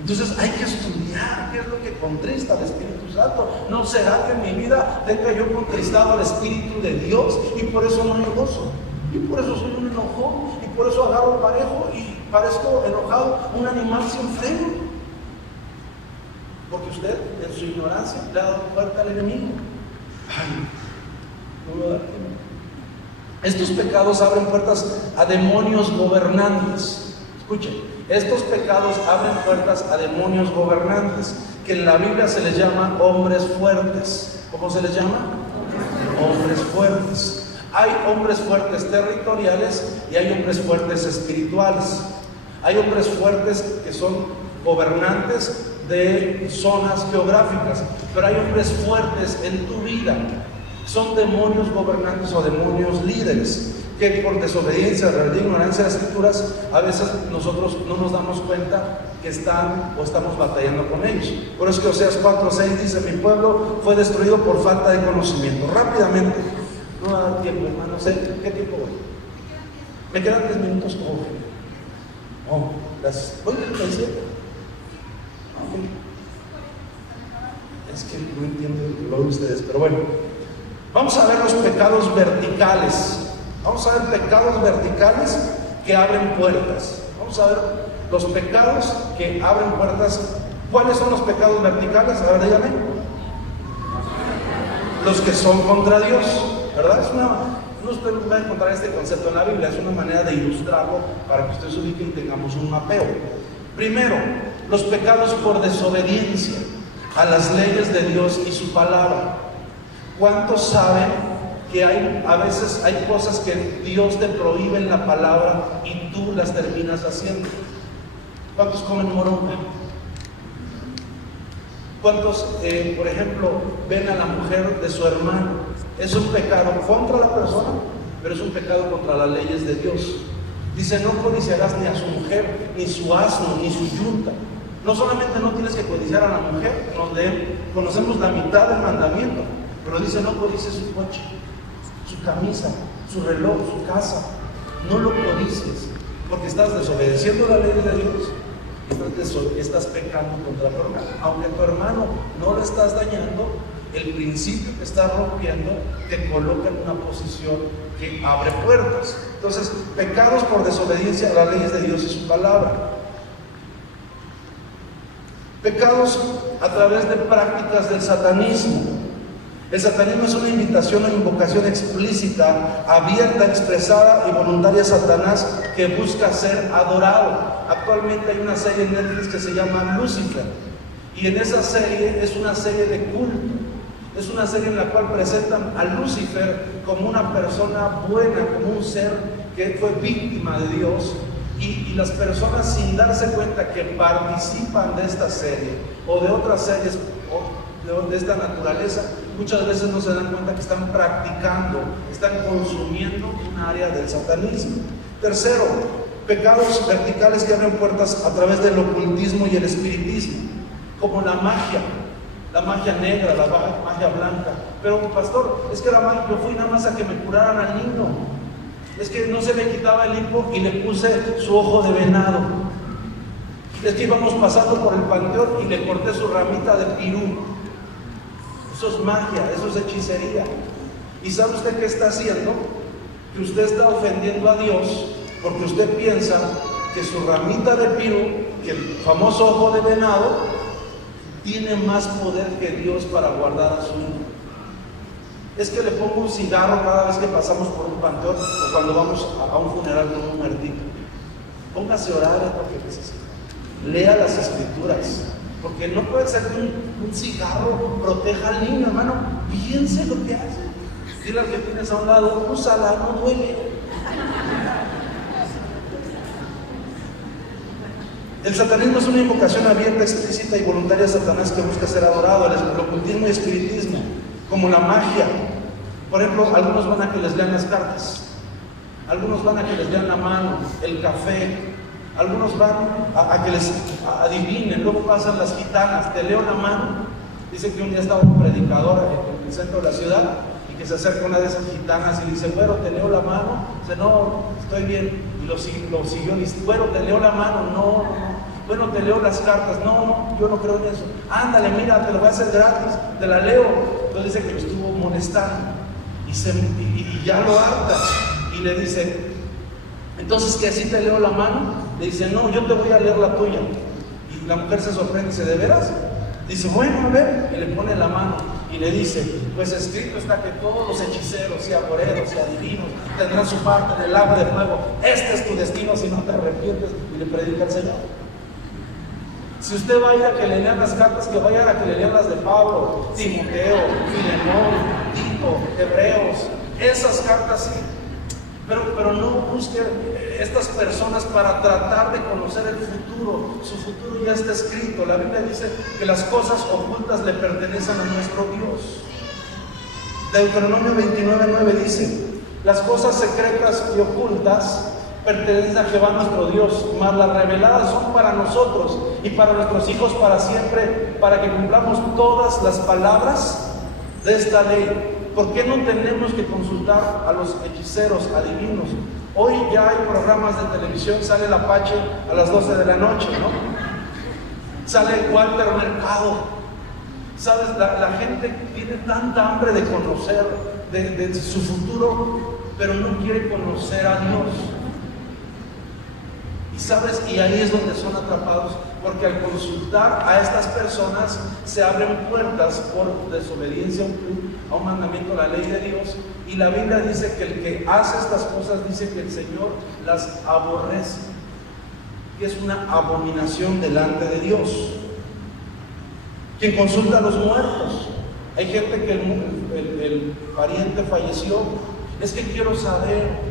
Entonces hay que estudiar qué es lo que contrista al Espíritu Santo. ¿No será que en mi vida tenga yo contristado al Espíritu de Dios y por eso no me gozo? Y por eso soy un enojón, y por eso agarro parejo y parezco enojado, un animal sin freno. Porque usted en su ignorancia le ha dado puerta al enemigo. Ay, no me da tiempo. Estos pecados abren puertas a demonios gobernantes. Escuchen, estos pecados abren puertas a demonios gobernantes, que en la Biblia se les llama hombres fuertes. ¿Cómo se les llama? Hombres fuertes. Hay hombres fuertes territoriales y hay hombres fuertes espirituales. Hay hombres fuertes que son gobernantes de zonas geográficas, pero hay hombres fuertes en tu vida. Son demonios gobernantes o demonios líderes que por desobediencia, rebeldía, ignorancia de las Escrituras, a veces nosotros no nos damos cuenta que están o estamos batallando con ellos. Por eso que Oseas 4:6 dice: mi pueblo fue destruido por falta de conocimiento. Rápidamente, no va a dar tiempo, hermano. ¿Qué tiempo voy? Me quedan 3 minutos. Gracias. ¿Voy a 37? Es que no entiendo lo de ustedes, pero bueno. Vamos a ver los pecados verticales. Vamos a ver pecados verticales que abren puertas. Vamos a ver los pecados que abren puertas. ¿Cuáles son los pecados verticales? A ver, dígame. Los que son contra Dios, ¿verdad? No usted va a encontrar este concepto en la Biblia, es una manera de ilustrarlo para que usted se ubique y tengamos un mapeo. Primero, los pecados por desobediencia a las leyes de Dios y su palabra. ¿Cuántos saben que a veces hay cosas que Dios te prohíbe en la palabra y tú las terminas haciendo? ¿Cuántos comen moronga? ¿Cuántos, por ejemplo, ven a la mujer de su hermano? Es un pecado contra la persona, pero es un pecado contra las leyes de Dios. Dice: no codiciarás ni a su mujer, ni su asno, ni su yunta. No solamente no tienes que codiciar a la mujer, conocemos la mitad del mandamiento, pero dice: no codicies su coche, su camisa, su reloj, su casa. No lo codicies, porque estás desobedeciendo la ley de Dios. Estás pecando contra tu hermano. Aunque tu hermano no le estás dañando, el principio que estás rompiendo te coloca en una posición que abre puertas. Entonces, pecados por desobediencia a las leyes de Dios y su palabra. Pecados a través de prácticas del satanismo. El satanismo es una invitación o invocación explícita, abierta, expresada y voluntaria a Satanás, que busca ser adorado. Actualmente hay una serie en Netflix que se llama Lucifer, y en esa serie es una serie de culto. Es una serie en la cual presentan a Lucifer como una persona buena, como un ser que fue víctima de Dios, y las personas, sin darse cuenta que participan de esta serie o de otras series de esta naturaleza, muchas veces no se dan cuenta que están practicando, están consumiendo un área del satanismo. Tercero, pecados verticales que abren puertas a través del ocultismo y el espiritismo, como la magia negra, la magia blanca. Pero pastor, es que la magia, yo fui nada más a que me curaran al niño, es que no se le quitaba el hipo y le puse su ojo de venado, es que íbamos pasando por el panteón y le corté su ramita de pirú. Eso es magia, eso es hechicería. ¿Y sabe usted qué está haciendo? Que usted está ofendiendo a Dios, porque usted piensa que su ramita de pirú, que el famoso ojo de venado, tiene más poder que Dios para guardar a su hijo. Es que le pongo un cigarro cada vez que pasamos por un panteón o cuando vamos a un funeral con un muertito. Póngase a orar a lo que necesita. Lea las Escrituras, porque no puede ser que un cigarro proteja al niño, hermano. Piense lo que hace. Dile al que tienes a un lado: úsala, no duele. El satanismo es una invocación abierta, explícita y voluntaria a Satanás que busca ser adorado, el ocultismo y espiritismo, como la magia. Por ejemplo, algunos van a que les lean las cartas, algunos van a que les lean la mano, el café, algunos van a que les adivinen, luego pasan las gitanas, te leo la mano. Dice que un día estaba un predicador en el centro de la ciudad y que se acerca una de esas gitanas y dice, bueno, te leo la mano. Dice, no, estoy bien. Y lo siguió y dice, bueno, te leo la mano. No. Bueno, te leo las cartas. No, yo no creo en eso. Ándale, mira, te lo voy a hacer gratis, te la leo. Entonces dice que lo estuvo molestando y ya lo harta. Y le dice, entonces, ¿que así te leo la mano? Le dice, no, yo te voy a leer la tuya. Y la mujer se sorprende y dice, ¿de veras? Dice, bueno, a ver, y le pone la mano y le dice, pues escrito está que todos los hechiceros y agoreros y adivinos tendrán su parte en el lago de fuego. Este es tu destino si no te arrepientes. Y le predica al Señor. Si usted va a ir a que le lean las cartas, que vaya a que le lean las de Pablo, Timoteo, Filemón, Tito, Hebreos, esas cartas sí. Pero no busque estas personas para tratar de conocer el futuro. Su futuro ya está escrito. La Biblia dice que las cosas ocultas le pertenecen a nuestro Dios. Deuteronomio 29:9 dice, las cosas secretas y ocultas pertenecen a Jehová nuestro Dios, mas las reveladas son para nosotros y para nuestros hijos para siempre, para que cumplamos todas las palabras de esta ley. ¿Por qué no tenemos que consultar a los hechiceros, adivinos? Hoy ya hay programas de televisión, sale el Apache a las 12 de la noche, ¿no? Sale Walter Mercado. ¿Sabes? La gente tiene tanta hambre de conocer de su futuro, pero no quiere conocer a Dios. Y sabes, y ahí es donde son atrapados, porque al consultar a estas personas se abren puertas por desobediencia a un mandamiento, la ley de Dios. Y la Biblia dice que el que hace estas cosas, dice que el Señor las aborrece, que es una abominación delante de Dios. Quien consulta a los muertos, hay gente que el pariente falleció, es que quiero saber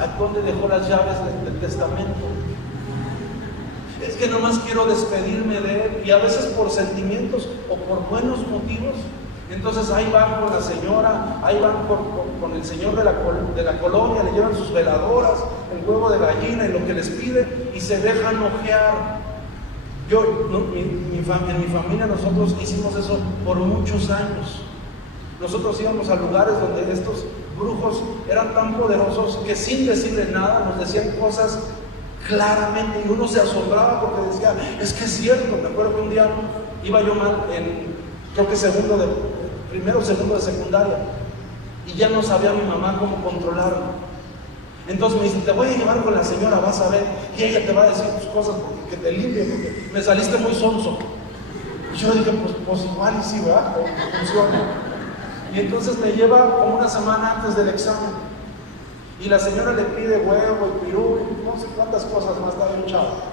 a dónde dejó las llaves del testamento. Es que nomás quiero despedirme de él, y a veces por sentimientos o por buenos motivos. Entonces ahí van con la señora, ahí van con el señor de la colonia, le llevan sus veladoras, el huevo de gallina y lo que les pide, y se dejan ojear. En mi familia nosotros hicimos eso por muchos años. Nosotros íbamos a lugares donde estos brujos eran tan poderosos que sin decirle nada nos decían cosas claramente, y uno se asombraba porque decía, es que es cierto. Me acuerdo que un día iba yo mal creo que primero o segundo de secundaria, y ya no sabía mi mamá cómo controlarlo. Entonces me dice, te voy a llevar con la señora, vas a ver, y ella te va a decir tus cosas porque te limpie, porque me saliste muy sonso. Y yo dije, pues igual y sí, ¿verdad? Funciona. Y entonces me lleva como una semana antes del examen, y la señora le pide huevo y pirú y no sé cuántas cosas más, estaba bien chavo.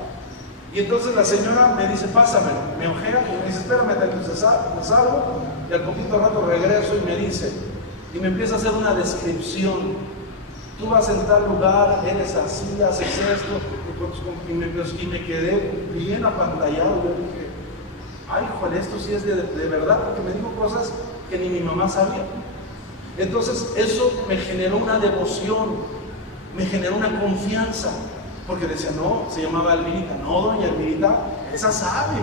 Y entonces la señora me dice, pásamelo, me ojea y me dice, espérame, me salgo, y al poquito rato regreso y me dice, y me empieza a hacer una descripción. Tú vas en tal lugar, eres así, haces esto, y me quedé bien apantallado. Yo dije, ay, joder, esto sí es de verdad, porque me dijo cosas que ni mi mamá sabía. Entonces eso me generó una devoción, me generó una confianza, porque decía, no, se llamaba Elvirita, no, doña Elvirita, esa sabe.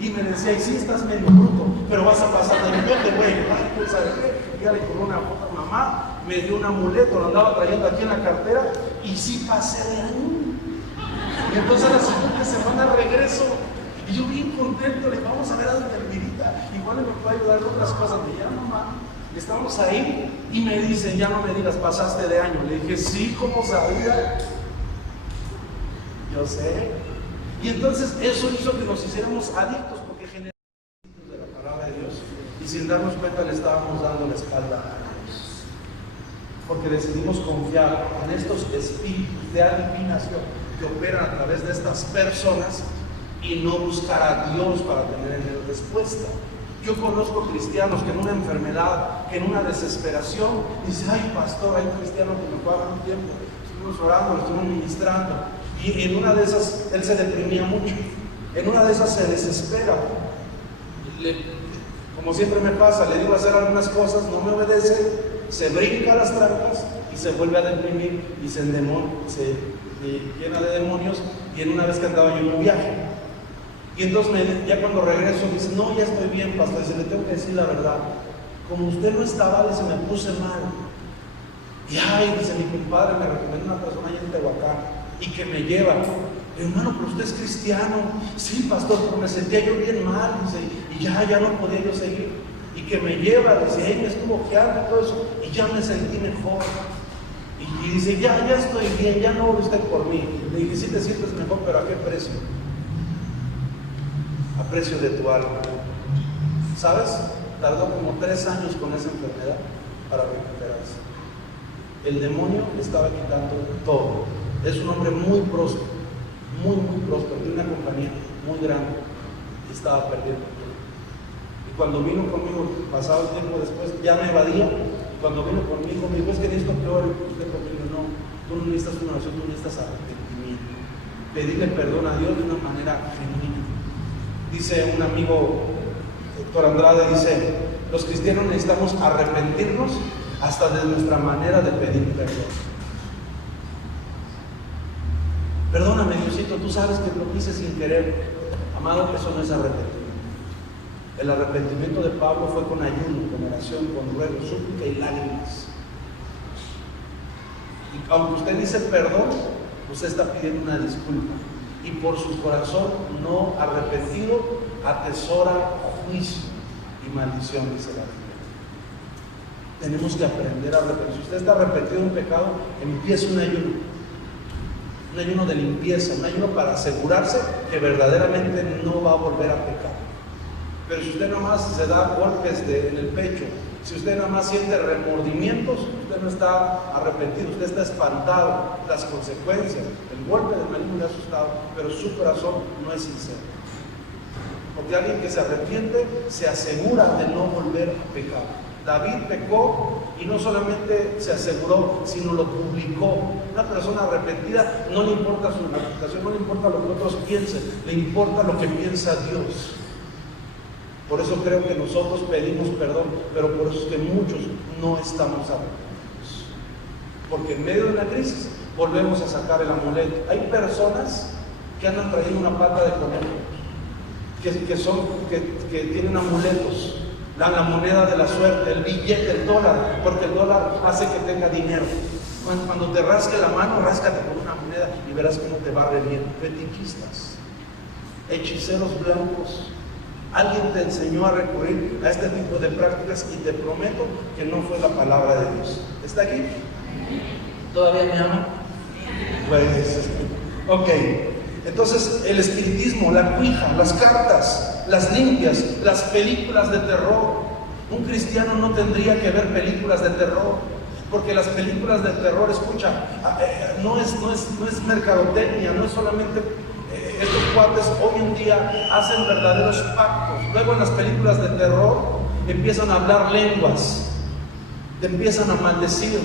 Y me decía, y sí, estás medio bruto, pero vas a pasar de nivel de güey. Ay, pues, ¿sabes qué? Y ya le coló una foto a mamá, me dio un amuleto, lo andaba trayendo aquí en la cartera, y sí pasé de año. Y entonces la siguiente semana regreso, y yo bien contento, le digo, vamos a ver a doña Elvirita, igual me puede ayudar en otras cosas. Me llama mamá, estamos ahí, y me dicen, ya no me digas, pasaste de año. Le dije, sí, ¿cómo sabía? Yo sé. Y entonces eso hizo que nos hiciéramos adictos, porque generamos de la palabra de Dios, y sin darnos cuenta le estábamos dando la espalda a Dios, porque decidimos confiar en estos espíritus de adivinación que operan a través de estas personas, y no buscar a Dios para tener en él respuesta. Yo conozco cristianos que en una enfermedad, que en una desesperación, dice, ay pastor, hay un cristiano que me fue a dar un tiempo, estuvimos orando, lo estuvimos ministrando, y en una de esas, él se deprimía mucho, en una de esas se desespera, como siempre me pasa, le digo hacer algunas cosas, no me obedece, se brinca las trampas y se vuelve a deprimir y se llena de demonios. Y en una vez que andaba yo en un viaje, y entonces ya cuando regreso dice, no, ya estoy bien, pastor, dice, le tengo que decir la verdad, como usted no estaba, dice, me puse mal. Y ay, dice, mi compadre me recomendó una persona allá en Tehuacán y que me lleva. Hermano, pero usted es cristiano. Sí, pastor, pero me sentía yo bien mal, dice, y ya no podía yo seguir. Y que me lleva, dice, ahí me estuvo ojeando y todo eso, y ya me sentí mejor. Y dice, ya estoy bien, ya no ore usted por mí. Le dije, sí te sientes mejor, pero ¿a qué precio? A precio de tu alma. ¿Sabes? Tardó como 3 años con esa enfermedad para recuperarse. El demonio le estaba quitando todo. Es un hombre muy próspero, muy próspero, tiene una compañía muy grande y estaba perdiendo todo. Y cuando vino conmigo, pasado el tiempo después, ya me evadía. Cuando vino conmigo, me dijo, es que necesito que ore usted conmigo. No, tú no necesitas una oración, tú necesitas arrepentimiento. Pedirle perdón a Dios de una manera genuina. Dice un amigo, Héctor Andrade, dice, los cristianos necesitamos arrepentirnos hasta de nuestra manera de pedir perdón. Perdóname, Diosito, tú sabes que lo hice sin querer. Amado, eso no es arrepentimiento. El arrepentimiento de Pablo fue con ayuno, con oración, con ruego, súplica y lágrimas. Y aunque usted dice perdón, usted está pidiendo una disculpa. Y por su corazón no arrepentido, atesora juicio y maldición, dice la Biblia. Tenemos que aprender a arrepentir. Si usted está arrepentido de un pecado, empiece un ayuno de limpieza, un ayuno para asegurarse que verdaderamente no va a volver a pecar. Pero si usted nomás se da golpes en el pecho, si usted nomás siente remordimientos, usted no está arrepentido, usted está espantado. Las consecuencias, el golpe del maligno le ha asustado, pero su corazón no es sincero. Porque alguien que se arrepiente se asegura de no volver a pecar. David pecó y no solamente se aseguró, sino lo publicó. Una persona arrepentida no le importa su reputación, no le importa lo que otros piensen, le importa lo que piensa Dios. Por eso creo que nosotros pedimos perdón, pero por eso es que muchos no estamos arrepentidos. Porque en medio de una crisis volvemos a sacar el amuleto. Hay personas que han traído una pata de conejo, que tienen amuletos, la moneda de la suerte, el billete, el dólar, porque el dólar hace que tenga dinero. Cuando te rasque la mano, ráscate con una moneda y verás cómo te va re bien. Fetichistas, hechiceros blancos. Alguien te enseñó a recurrir a este tipo de prácticas y te prometo que no fue la palabra de Dios. ¿Está aquí? ¿Todavía me ama? Pues, ok. Entonces, el espiritismo, la cuija, las cartas, las limpias, las películas de terror. Un cristiano no tendría que ver películas de terror, porque las películas de terror, escucha, no es mercadotecnia, no es solamente... Estos cuates hoy en día hacen verdaderos pactos. Luego en las películas de terror empiezan a hablar lenguas, te empiezan a maldecir.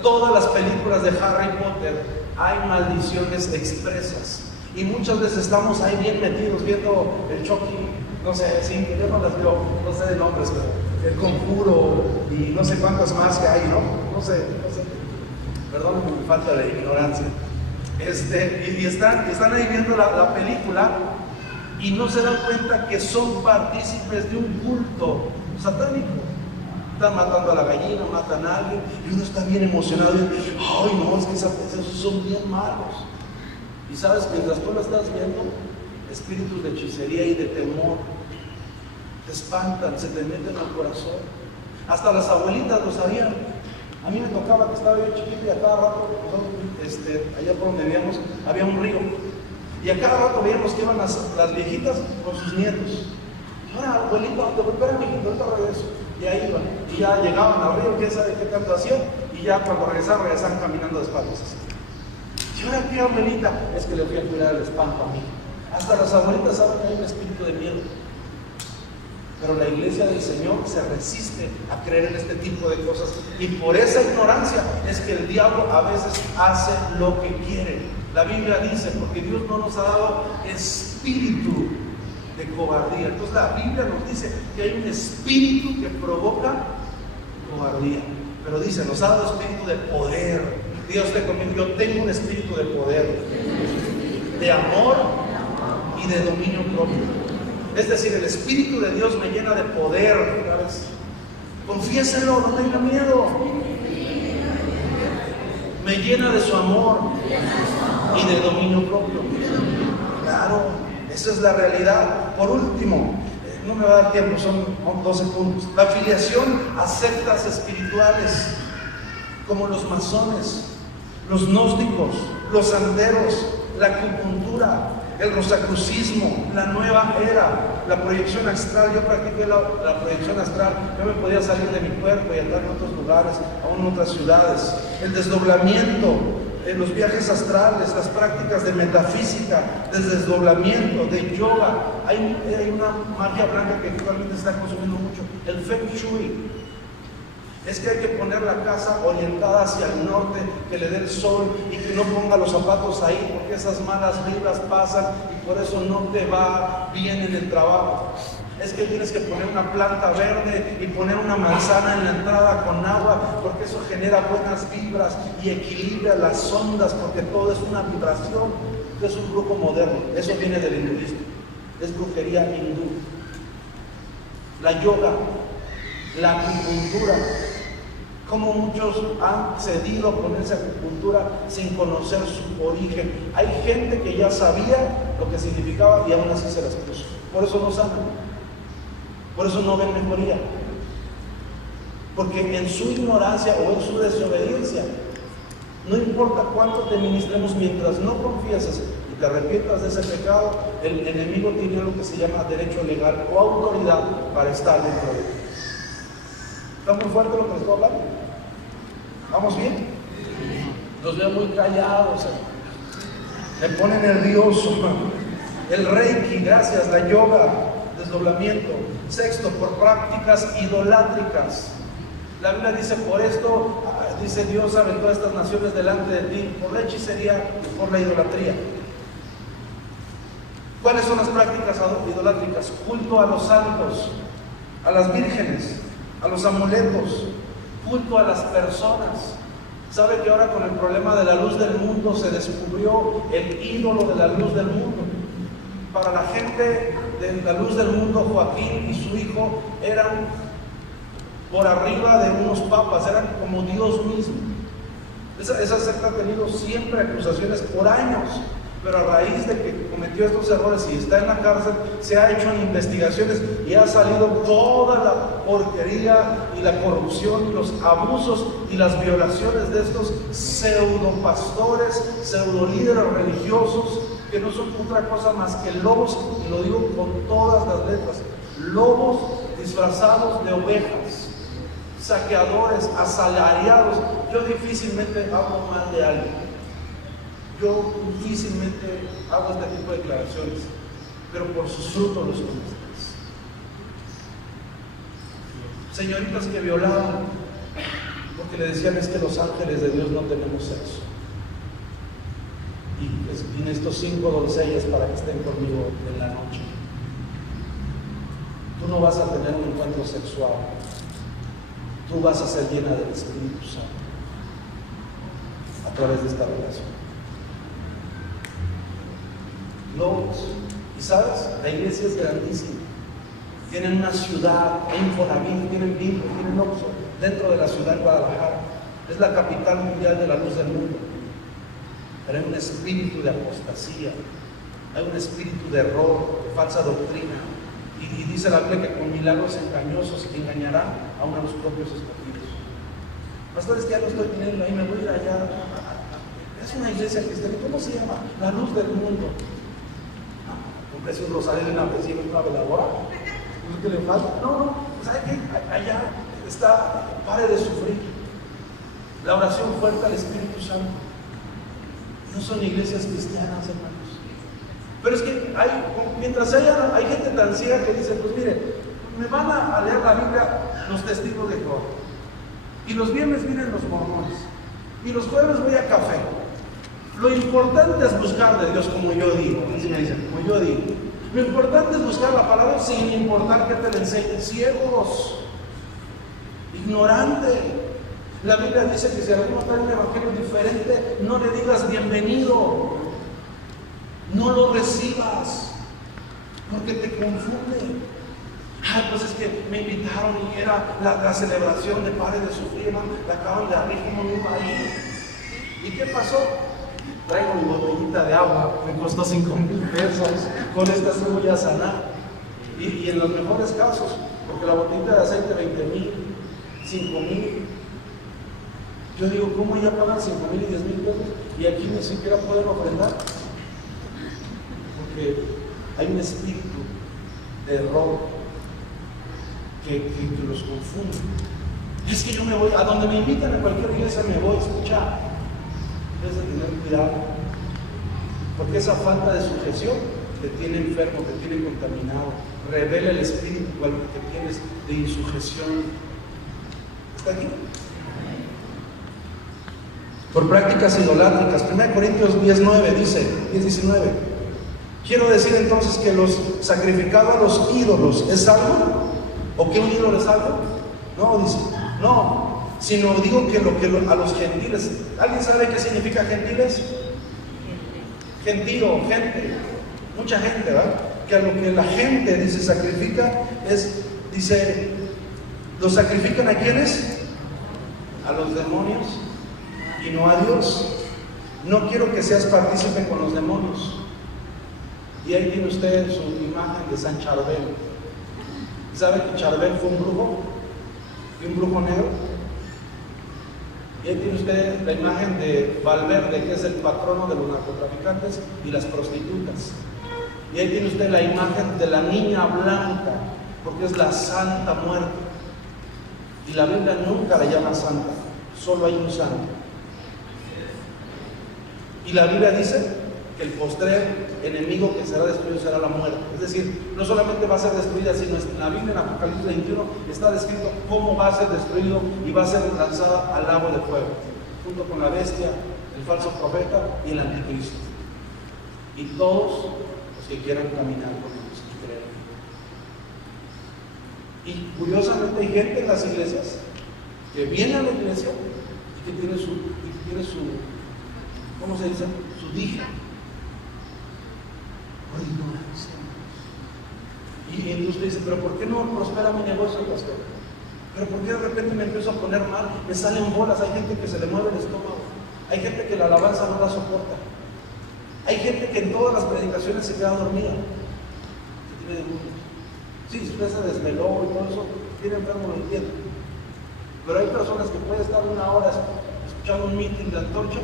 Todas las películas de Harry Potter hay maldiciones expresas. Y muchas veces estamos ahí bien metidos viendo el Chucky, no sé, sí, yo no las veo, no sé de nombres, pero el Conjuro y no sé cuántas más que hay, ¿no? No sé. Perdón por mi falta de ignorancia. Y están ahí viendo la película y no se dan cuenta que son partícipes de un culto satánico. Están matando a la gallina, matan a alguien y uno está bien emocionado y dice, ay no, es que esos son bien malos. Y sabes, mientras tú lo estás viendo, espíritus de hechicería y de temor te espantan, se te meten al corazón. Hasta las abuelitas lo sabían. A mí me tocaba que estaba yo chiquito y a cada rato, allá por donde vivíamos, había un río. Y a cada rato veíamos que iban las viejitas con sus nietos. Ahora, abuelita, espera, mijito, ahorita regreso. Y ahí iban. Y ya llegaban al río, quién sabe qué tanto hacían. Y ya cuando regresaban caminando de espaldas así. Y ahora, ¿qué abuelita? Es que le fui a cuidar el espanto a mí. Hasta las abuelitas saben que hay un espíritu de miedo. Pero la iglesia del Señor se resiste a creer en este tipo de cosas. Y por esa ignorancia es que el diablo a veces hace lo que quiere. La Biblia dice, porque Dios no nos ha dado espíritu de cobardía. Entonces la Biblia nos dice que hay un espíritu que provoca cobardía. Pero dice, nos ha dado espíritu de poder. Dios te conmigo, yo tengo un espíritu de poder, de amor y de dominio propio. Es decir, el Espíritu de Dios me llena de poder. Confiéselo, no tenga miedo. Me llena de su amor y de dominio propio. Claro, esa es la realidad. Por último, no me va a dar tiempo, son 12 puntos. La afiliación a sectas espirituales, como los masones, los gnósticos, los santeros, la acupuntura, el rosacrucismo, la nueva era, la proyección astral. Yo practiqué la proyección astral. Yo me podía salir de mi cuerpo y andar en otros lugares, aún en otras ciudades. El desdoblamiento, los viajes astrales, las prácticas de metafísica, de desdoblamiento, de yoga. Hay una magia blanca que actualmente está consumiendo mucho, el Feng Shui. Es que hay que poner la casa orientada hacia el norte, que le dé el sol y que no ponga los zapatos ahí, porque esas malas vibras pasan y por eso no te va bien en el trabajo. Es que tienes que poner una planta verde y poner una manzana en la entrada con agua, porque eso genera buenas vibras y equilibra las ondas, porque todo es una vibración. Es un brujo moderno, eso viene del hinduismo, es brujería hindú. La yoga, la acupuntura. Como muchos han cedido a ponerse acupuntura sin conocer su origen. Hay gente que ya sabía lo que significaba y aún así se las puso. Por eso no sanan, por eso no ven mejoría, porque en su ignorancia o en su desobediencia, no importa cuánto te ministremos, mientras no confieses y te arrepientas de ese pecado, el enemigo tiene lo que se llama derecho legal o autoridad para estar dentro de él. ¿Está muy fuerte lo que les estoy hablando? ¿Vamos bien? Los veo muy callados. Me pone nervioso. El Reiki, gracias, la yoga, desdoblamiento. Sexto, por prácticas idolátricas. La Biblia dice, por esto, dice Dios, aventó a estas naciones delante de ti, por la hechicería y por la idolatría. ¿Cuáles son las prácticas idolátricas? Culto a los santos, a las vírgenes, a los amuletos, culto a las personas. ¿Sabe que ahora con el problema de la luz del mundo se descubrió el ídolo de la luz del mundo? Para la gente de la luz del mundo, Joaquín y su hijo eran por arriba de unos papas, eran como Dios mismo. Esa secta ha tenido siempre acusaciones por años, pero a raíz de que cometió estos errores y está en la cárcel, se ha hecho investigaciones y ha salido toda la porquería y la corrupción y los abusos y las violaciones de estos pseudopastores, pseudolíderes religiosos, que no son otra cosa más que lobos, y lo digo con todas las letras, lobos disfrazados de ovejas, saqueadores, asalariados. Yo difícilmente hablo mal de alguien. Yo difícilmente hago este tipo de declaraciones, pero por sus frutos los conoceréis. Señoritas que violaban, porque le decían, es que los ángeles de Dios no tenemos sexo. Y en estos 5 doncellas para que estén conmigo en la noche. Tú no vas a tener un encuentro sexual, tú vas a ser llena del Espíritu Santo a través de esta relación. Lobos. Y sabes, la iglesia es grandísima. Tienen una ciudad, hay Infonavit, tienen Bimbo, tienen Oxxo dentro de la ciudad de Guadalajara. Es la capital mundial de la luz del mundo. Pero hay un espíritu de apostasía, hay un espíritu de error, de falsa doctrina. Y dice la Biblia que con milagros engañosos engañarán aún a los propios escogidos. Pastores, que ya no estoy teniendo ahí, me voy a ir allá. Es una iglesia cristiana. ¿Cómo se llama? La luz del mundo. Es un rosario de una vecina, una veladora. ¿Qué le falta? No, ¿sabe qué? Allá está, pare de sufrir. La oración fuerte al Espíritu Santo. No son iglesias cristianas, hermanos. Pero es que mientras hay gente tan ciega que dice, pues mire, me van a leer la Biblia los testigos de Jehová. Y los viernes vienen los mormones. Y los jueves voy a café. Lo importante es buscar de Dios, como yo digo. Así me dicen, como yo digo. Lo importante es buscar la palabra sin importar que te la enseñen. Ciegos, ignorante. La Biblia dice que si alguno trae un evangelio diferente, no le digas bienvenido. No lo recibas, porque te confunde. Ah, pues es que me invitaron y era la celebración de Pare de Sufrir, hermano. La acaban de abrir, como no iba ahí. ¿Y qué pasó? Traigo mi botellita de agua, me costó 5,000 pesos. Con esta se voy a sanar. Y en los mejores casos, porque la botellita de aceite 20,000, 5,000. Yo digo, ¿cómo ya pagan 5,000 y 10,000 pesos? Y aquí ni siquiera pueden ofrendar. Porque hay un espíritu de error que los confunde. Es que yo me voy, a donde me invitan a cualquier iglesia me voy a escuchar. Debes de tener cuidado, porque esa falta de sujeción te tiene enfermo, te tiene contaminado. Revela el espíritu que tienes de insujeción. ¿Está aquí? Por prácticas idolátricas. 1 Corintios 10:9 dice, 10:19. Quiero decir entonces que los sacrificados a los ídolos es algo, o que un ídolo es algo. No, dice, no, sino digo que a los gentiles. ¿Alguien sabe qué significa gentiles? Gentío, gente, mucha gente, ¿verdad? Que a lo que la gente dice sacrifica dice, ¿los sacrifican a quiénes? A los demonios y no a Dios. No quiero que seas partícipe con los demonios. Y ahí tiene usted su imagen de San Charbel. ¿Sabe que Charbel fue un brujo? Y un brujo negro. Y ahí tiene usted la imagen de Valverde, que es el patrono de los narcotraficantes y las prostitutas. Y ahí tiene usted la imagen de la niña blanca, porque es la Santa Muerte. Y la Biblia nunca la llama santa, solo hay un santo. Y la Biblia dice que el postrer enemigo que será destruido será la muerte. Es decir, no solamente va a ser destruida, sino en la Biblia, en Apocalipsis 21, está descrito cómo va a ser destruido y va a ser lanzada al lago de fuego, junto con la bestia, el falso profeta y el anticristo. Y todos los que quieran caminar con ellos y creer. Y curiosamente hay gente en las iglesias que viene a la iglesia y que tiene su ¿cómo se dice? Su dije. Por ignorancia. Y entonces usted dice, pero ¿por qué no prospera mi negocio, pastor? Pero ¿por qué de repente me empiezo a poner mal? Me salen bolas, hay gente que se le mueve el estómago, hay gente que la alabanza no la soporta, hay gente que en todas las predicaciones se queda dormida, que tiene demonios. Sí, si usted se desveló y todo eso, tiene enfermo, lo entiendo. Pero hay personas que pueden estar 1 hora escuchando un meeting de Antorcha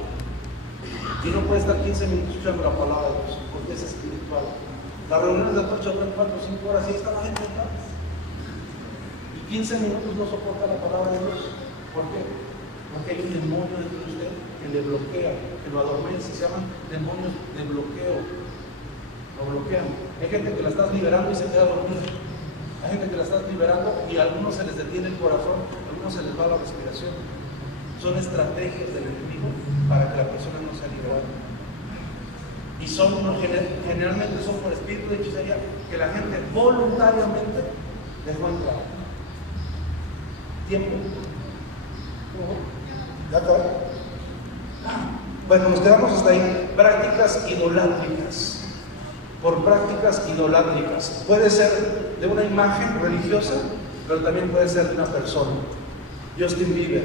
y no puede estar 15 minutos escuchando la palabra de Dios, porque es espiritual. Las reuniones de Antorcha duran 4 o 5 horas y ahí está la gente acá. Y 15 minutos no soporta la palabra de Dios. ¿Por qué? Porque hay un demonio dentro de usted que le bloquea, que lo adormece. Se llaman demonios de bloqueo. Lo bloquean. Hay gente que la estás liberando y se queda dormida. Hay gente que la estás liberando y a algunos se les detiene el corazón, a algunos se les va la respiración. Son estrategias del enemigo para que la persona no sea liberada. Y generalmente son por espíritu de hechicería que la gente voluntariamente dejó entrar. Tiempo. ¿Ya acabó? Bueno, nos quedamos hasta ahí. Prácticas idolátricas. Por prácticas idolátricas. Puede ser de una imagen religiosa, pero también puede ser de una persona. Justin Bieber,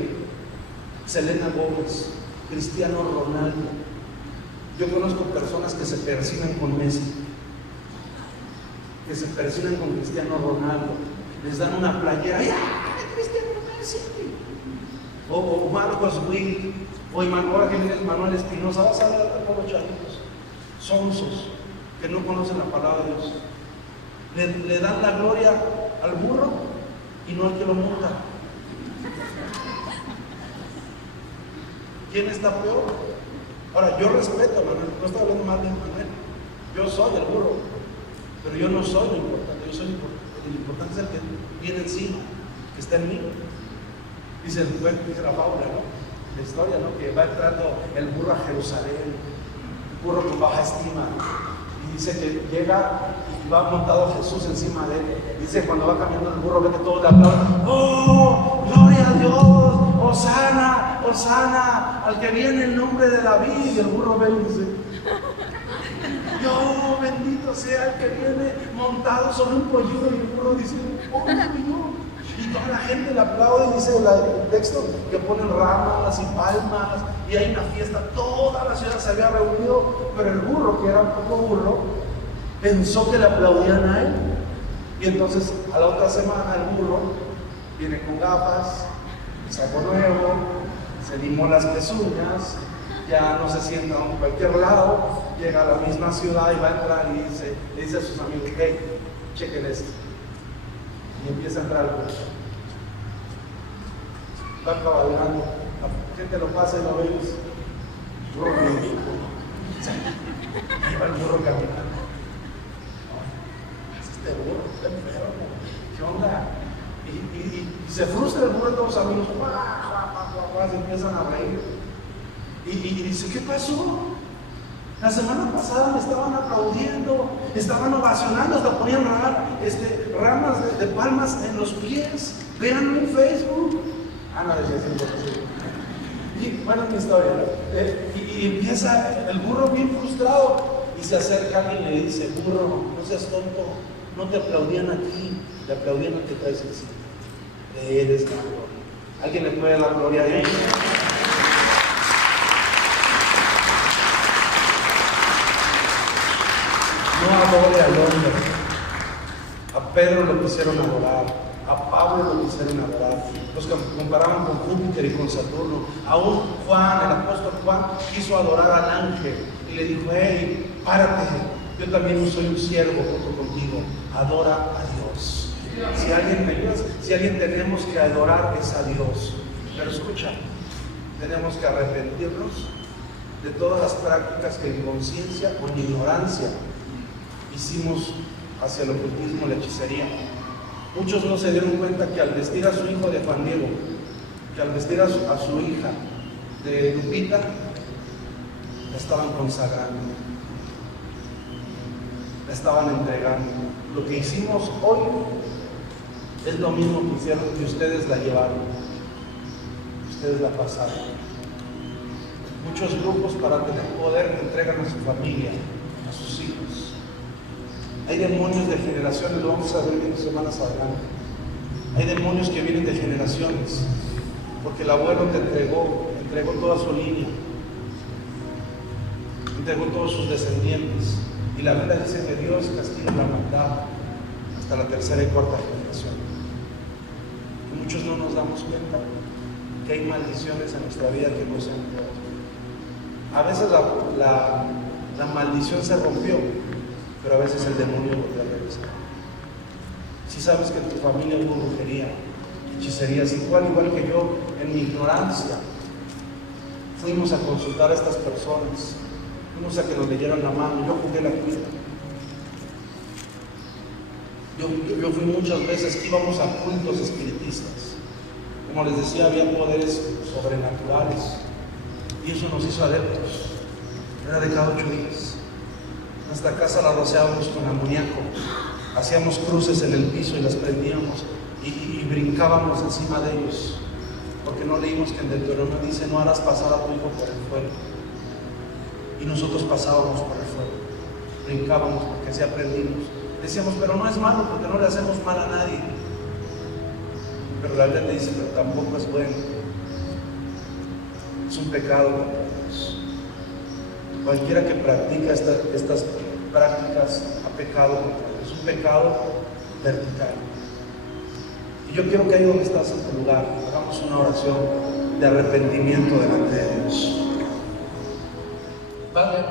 Selena Gómez, Cristiano Ronaldo. Yo conozco personas que se persignan con Messi, que se persignan con Cristiano Ronaldo, les dan una playera, ¡ay, Cristiano Messi! O Marcos Witt, o ahora que vienes Manuel Espinosa, vas a hablar con los chavitos, sonsos, que no conocen la palabra de Dios. Le dan la gloria al burro y no al que lo monta. ¿Quién está peor? Ahora, yo respeto a Manuel, no estoy hablando mal de Manuel. Yo soy el burro, pero yo no soy lo importante, yo soy importante. y lo importante es el que viene encima, que está en mí. Dice la fábula, ¿no? La historia, ¿no? Que va entrando el burro a Jerusalén, el burro con baja estima, y dice que llega y va montado Jesús encima de él. Dice cuando va caminando el burro, ve que todos le aplauden. ¡Oh, gloria a Dios! ¡Hosana, Hosana! Al que viene en nombre de David. Y el burro ve y dice: ¡Yo, bendito sea el que viene montado sobre un pollito! Y el burro dice: ¡Oh, no! Y toda la gente le aplaude, dice el texto, que ponen ramas y palmas, y hay una fiesta, toda la ciudad se había reunido, pero el burro, que era un poco burro, pensó que le aplaudían a él. Y entonces a la otra semana el burro viene con gafas, saco nuevo, se limó las pezuñas, ya no se sienta en cualquier lado, llega a la misma ciudad y va a entrar y le dice a sus amigos: hey, chequen esto. Y empieza a entrar el burro. Va cabalgando, la gente lo pasa y lo ve y dice: burro ridículo. Ahí va el burro caminando. Este burro está enfermo, ¿qué onda? Y se frustra el burro de todos los amigos, se empiezan a reír. Y dice: ¿qué pasó? La semana pasada me estaban aplaudiendo, estaban ovacionando, hasta ponían ramas de palmas en los pies. Véanlo en Facebook. No decía así. Y bueno, es mi historia, ¿no? Y empieza el burro bien frustrado y se acerca a alguien y le dice: burro, no seas tonto, no te aplaudían aquí, te aplaudían al que traes encima. Eres la gloria. ¿Alguien le puede dar gloria a Dios? No adore al hombre. A Pedro lo quisieron adorar, a Pablo lo quisieron adorar, los comparaban con Júpiter y con Saturno. Aún Juan, el apóstol Juan, quiso adorar al ángel y le dijo: hey, párate, yo también soy un siervo junto contigo, adora a Dios. Si alguien tenemos que adorar, es a Dios. Pero escucha, tenemos que arrepentirnos de todas las prácticas que en conciencia o en ignorancia hicimos hacia el ocultismo, la hechicería. Muchos no se dieron cuenta que al vestir a su hijo de Juan Diego, que al vestir a su hija de Lupita, la estaban consagrando, la estaban entregando. Lo que hicimos hoy es lo mismo que hicieron, que ustedes la llevaron, ustedes la pasaron. Muchos grupos, para tener poder, entregan a su familia, a sus hijos. Hay demonios de generaciones, lo vamos a ver en semanas adelante. Hay demonios que vienen de generaciones, porque el abuelo te entregó toda su línea, entregó todos sus descendientes. Y la Biblia dice que Dios castiga la maldad hasta la tercera y cuarta generación. Y muchos no nos damos cuenta que hay maldiciones en nuestra vida que nos han dado. A veces la maldición se rompió, pero a veces el demonio volvió a regresar. Si sabes que en tu familia hubo brujería, hechicerías, igual que yo, en mi ignorancia, fuimos a consultar a estas personas, fuimos a que nos leyeran la mano, yo jugué la cuida. Yo fui muchas veces que íbamos a cultos espiritistas. Como les decía, había poderes sobrenaturales, y eso nos hizo adeptos. Era de cada 8 días. Nuestra casa la rociábamos con amoníaco, hacíamos cruces en el piso y las prendíamos y brincábamos encima de ellos, porque no leímos que en Deuteronomio dice: no harás pasar a tu hijo por el fuego. Y nosotros pasábamos por el fuego, brincábamos porque así aprendimos. Decíamos: pero no es malo porque no le hacemos mal a nadie. Pero la Biblia te dice: pero tampoco es bueno. Es un pecado contra Dios. Cualquiera que practica estas prácticas ha pecado contra Dios. Es un pecado vertical. Y yo quiero que ahí donde estás en tu lugar hagamos una oración de arrepentimiento delante de Dios. Padre,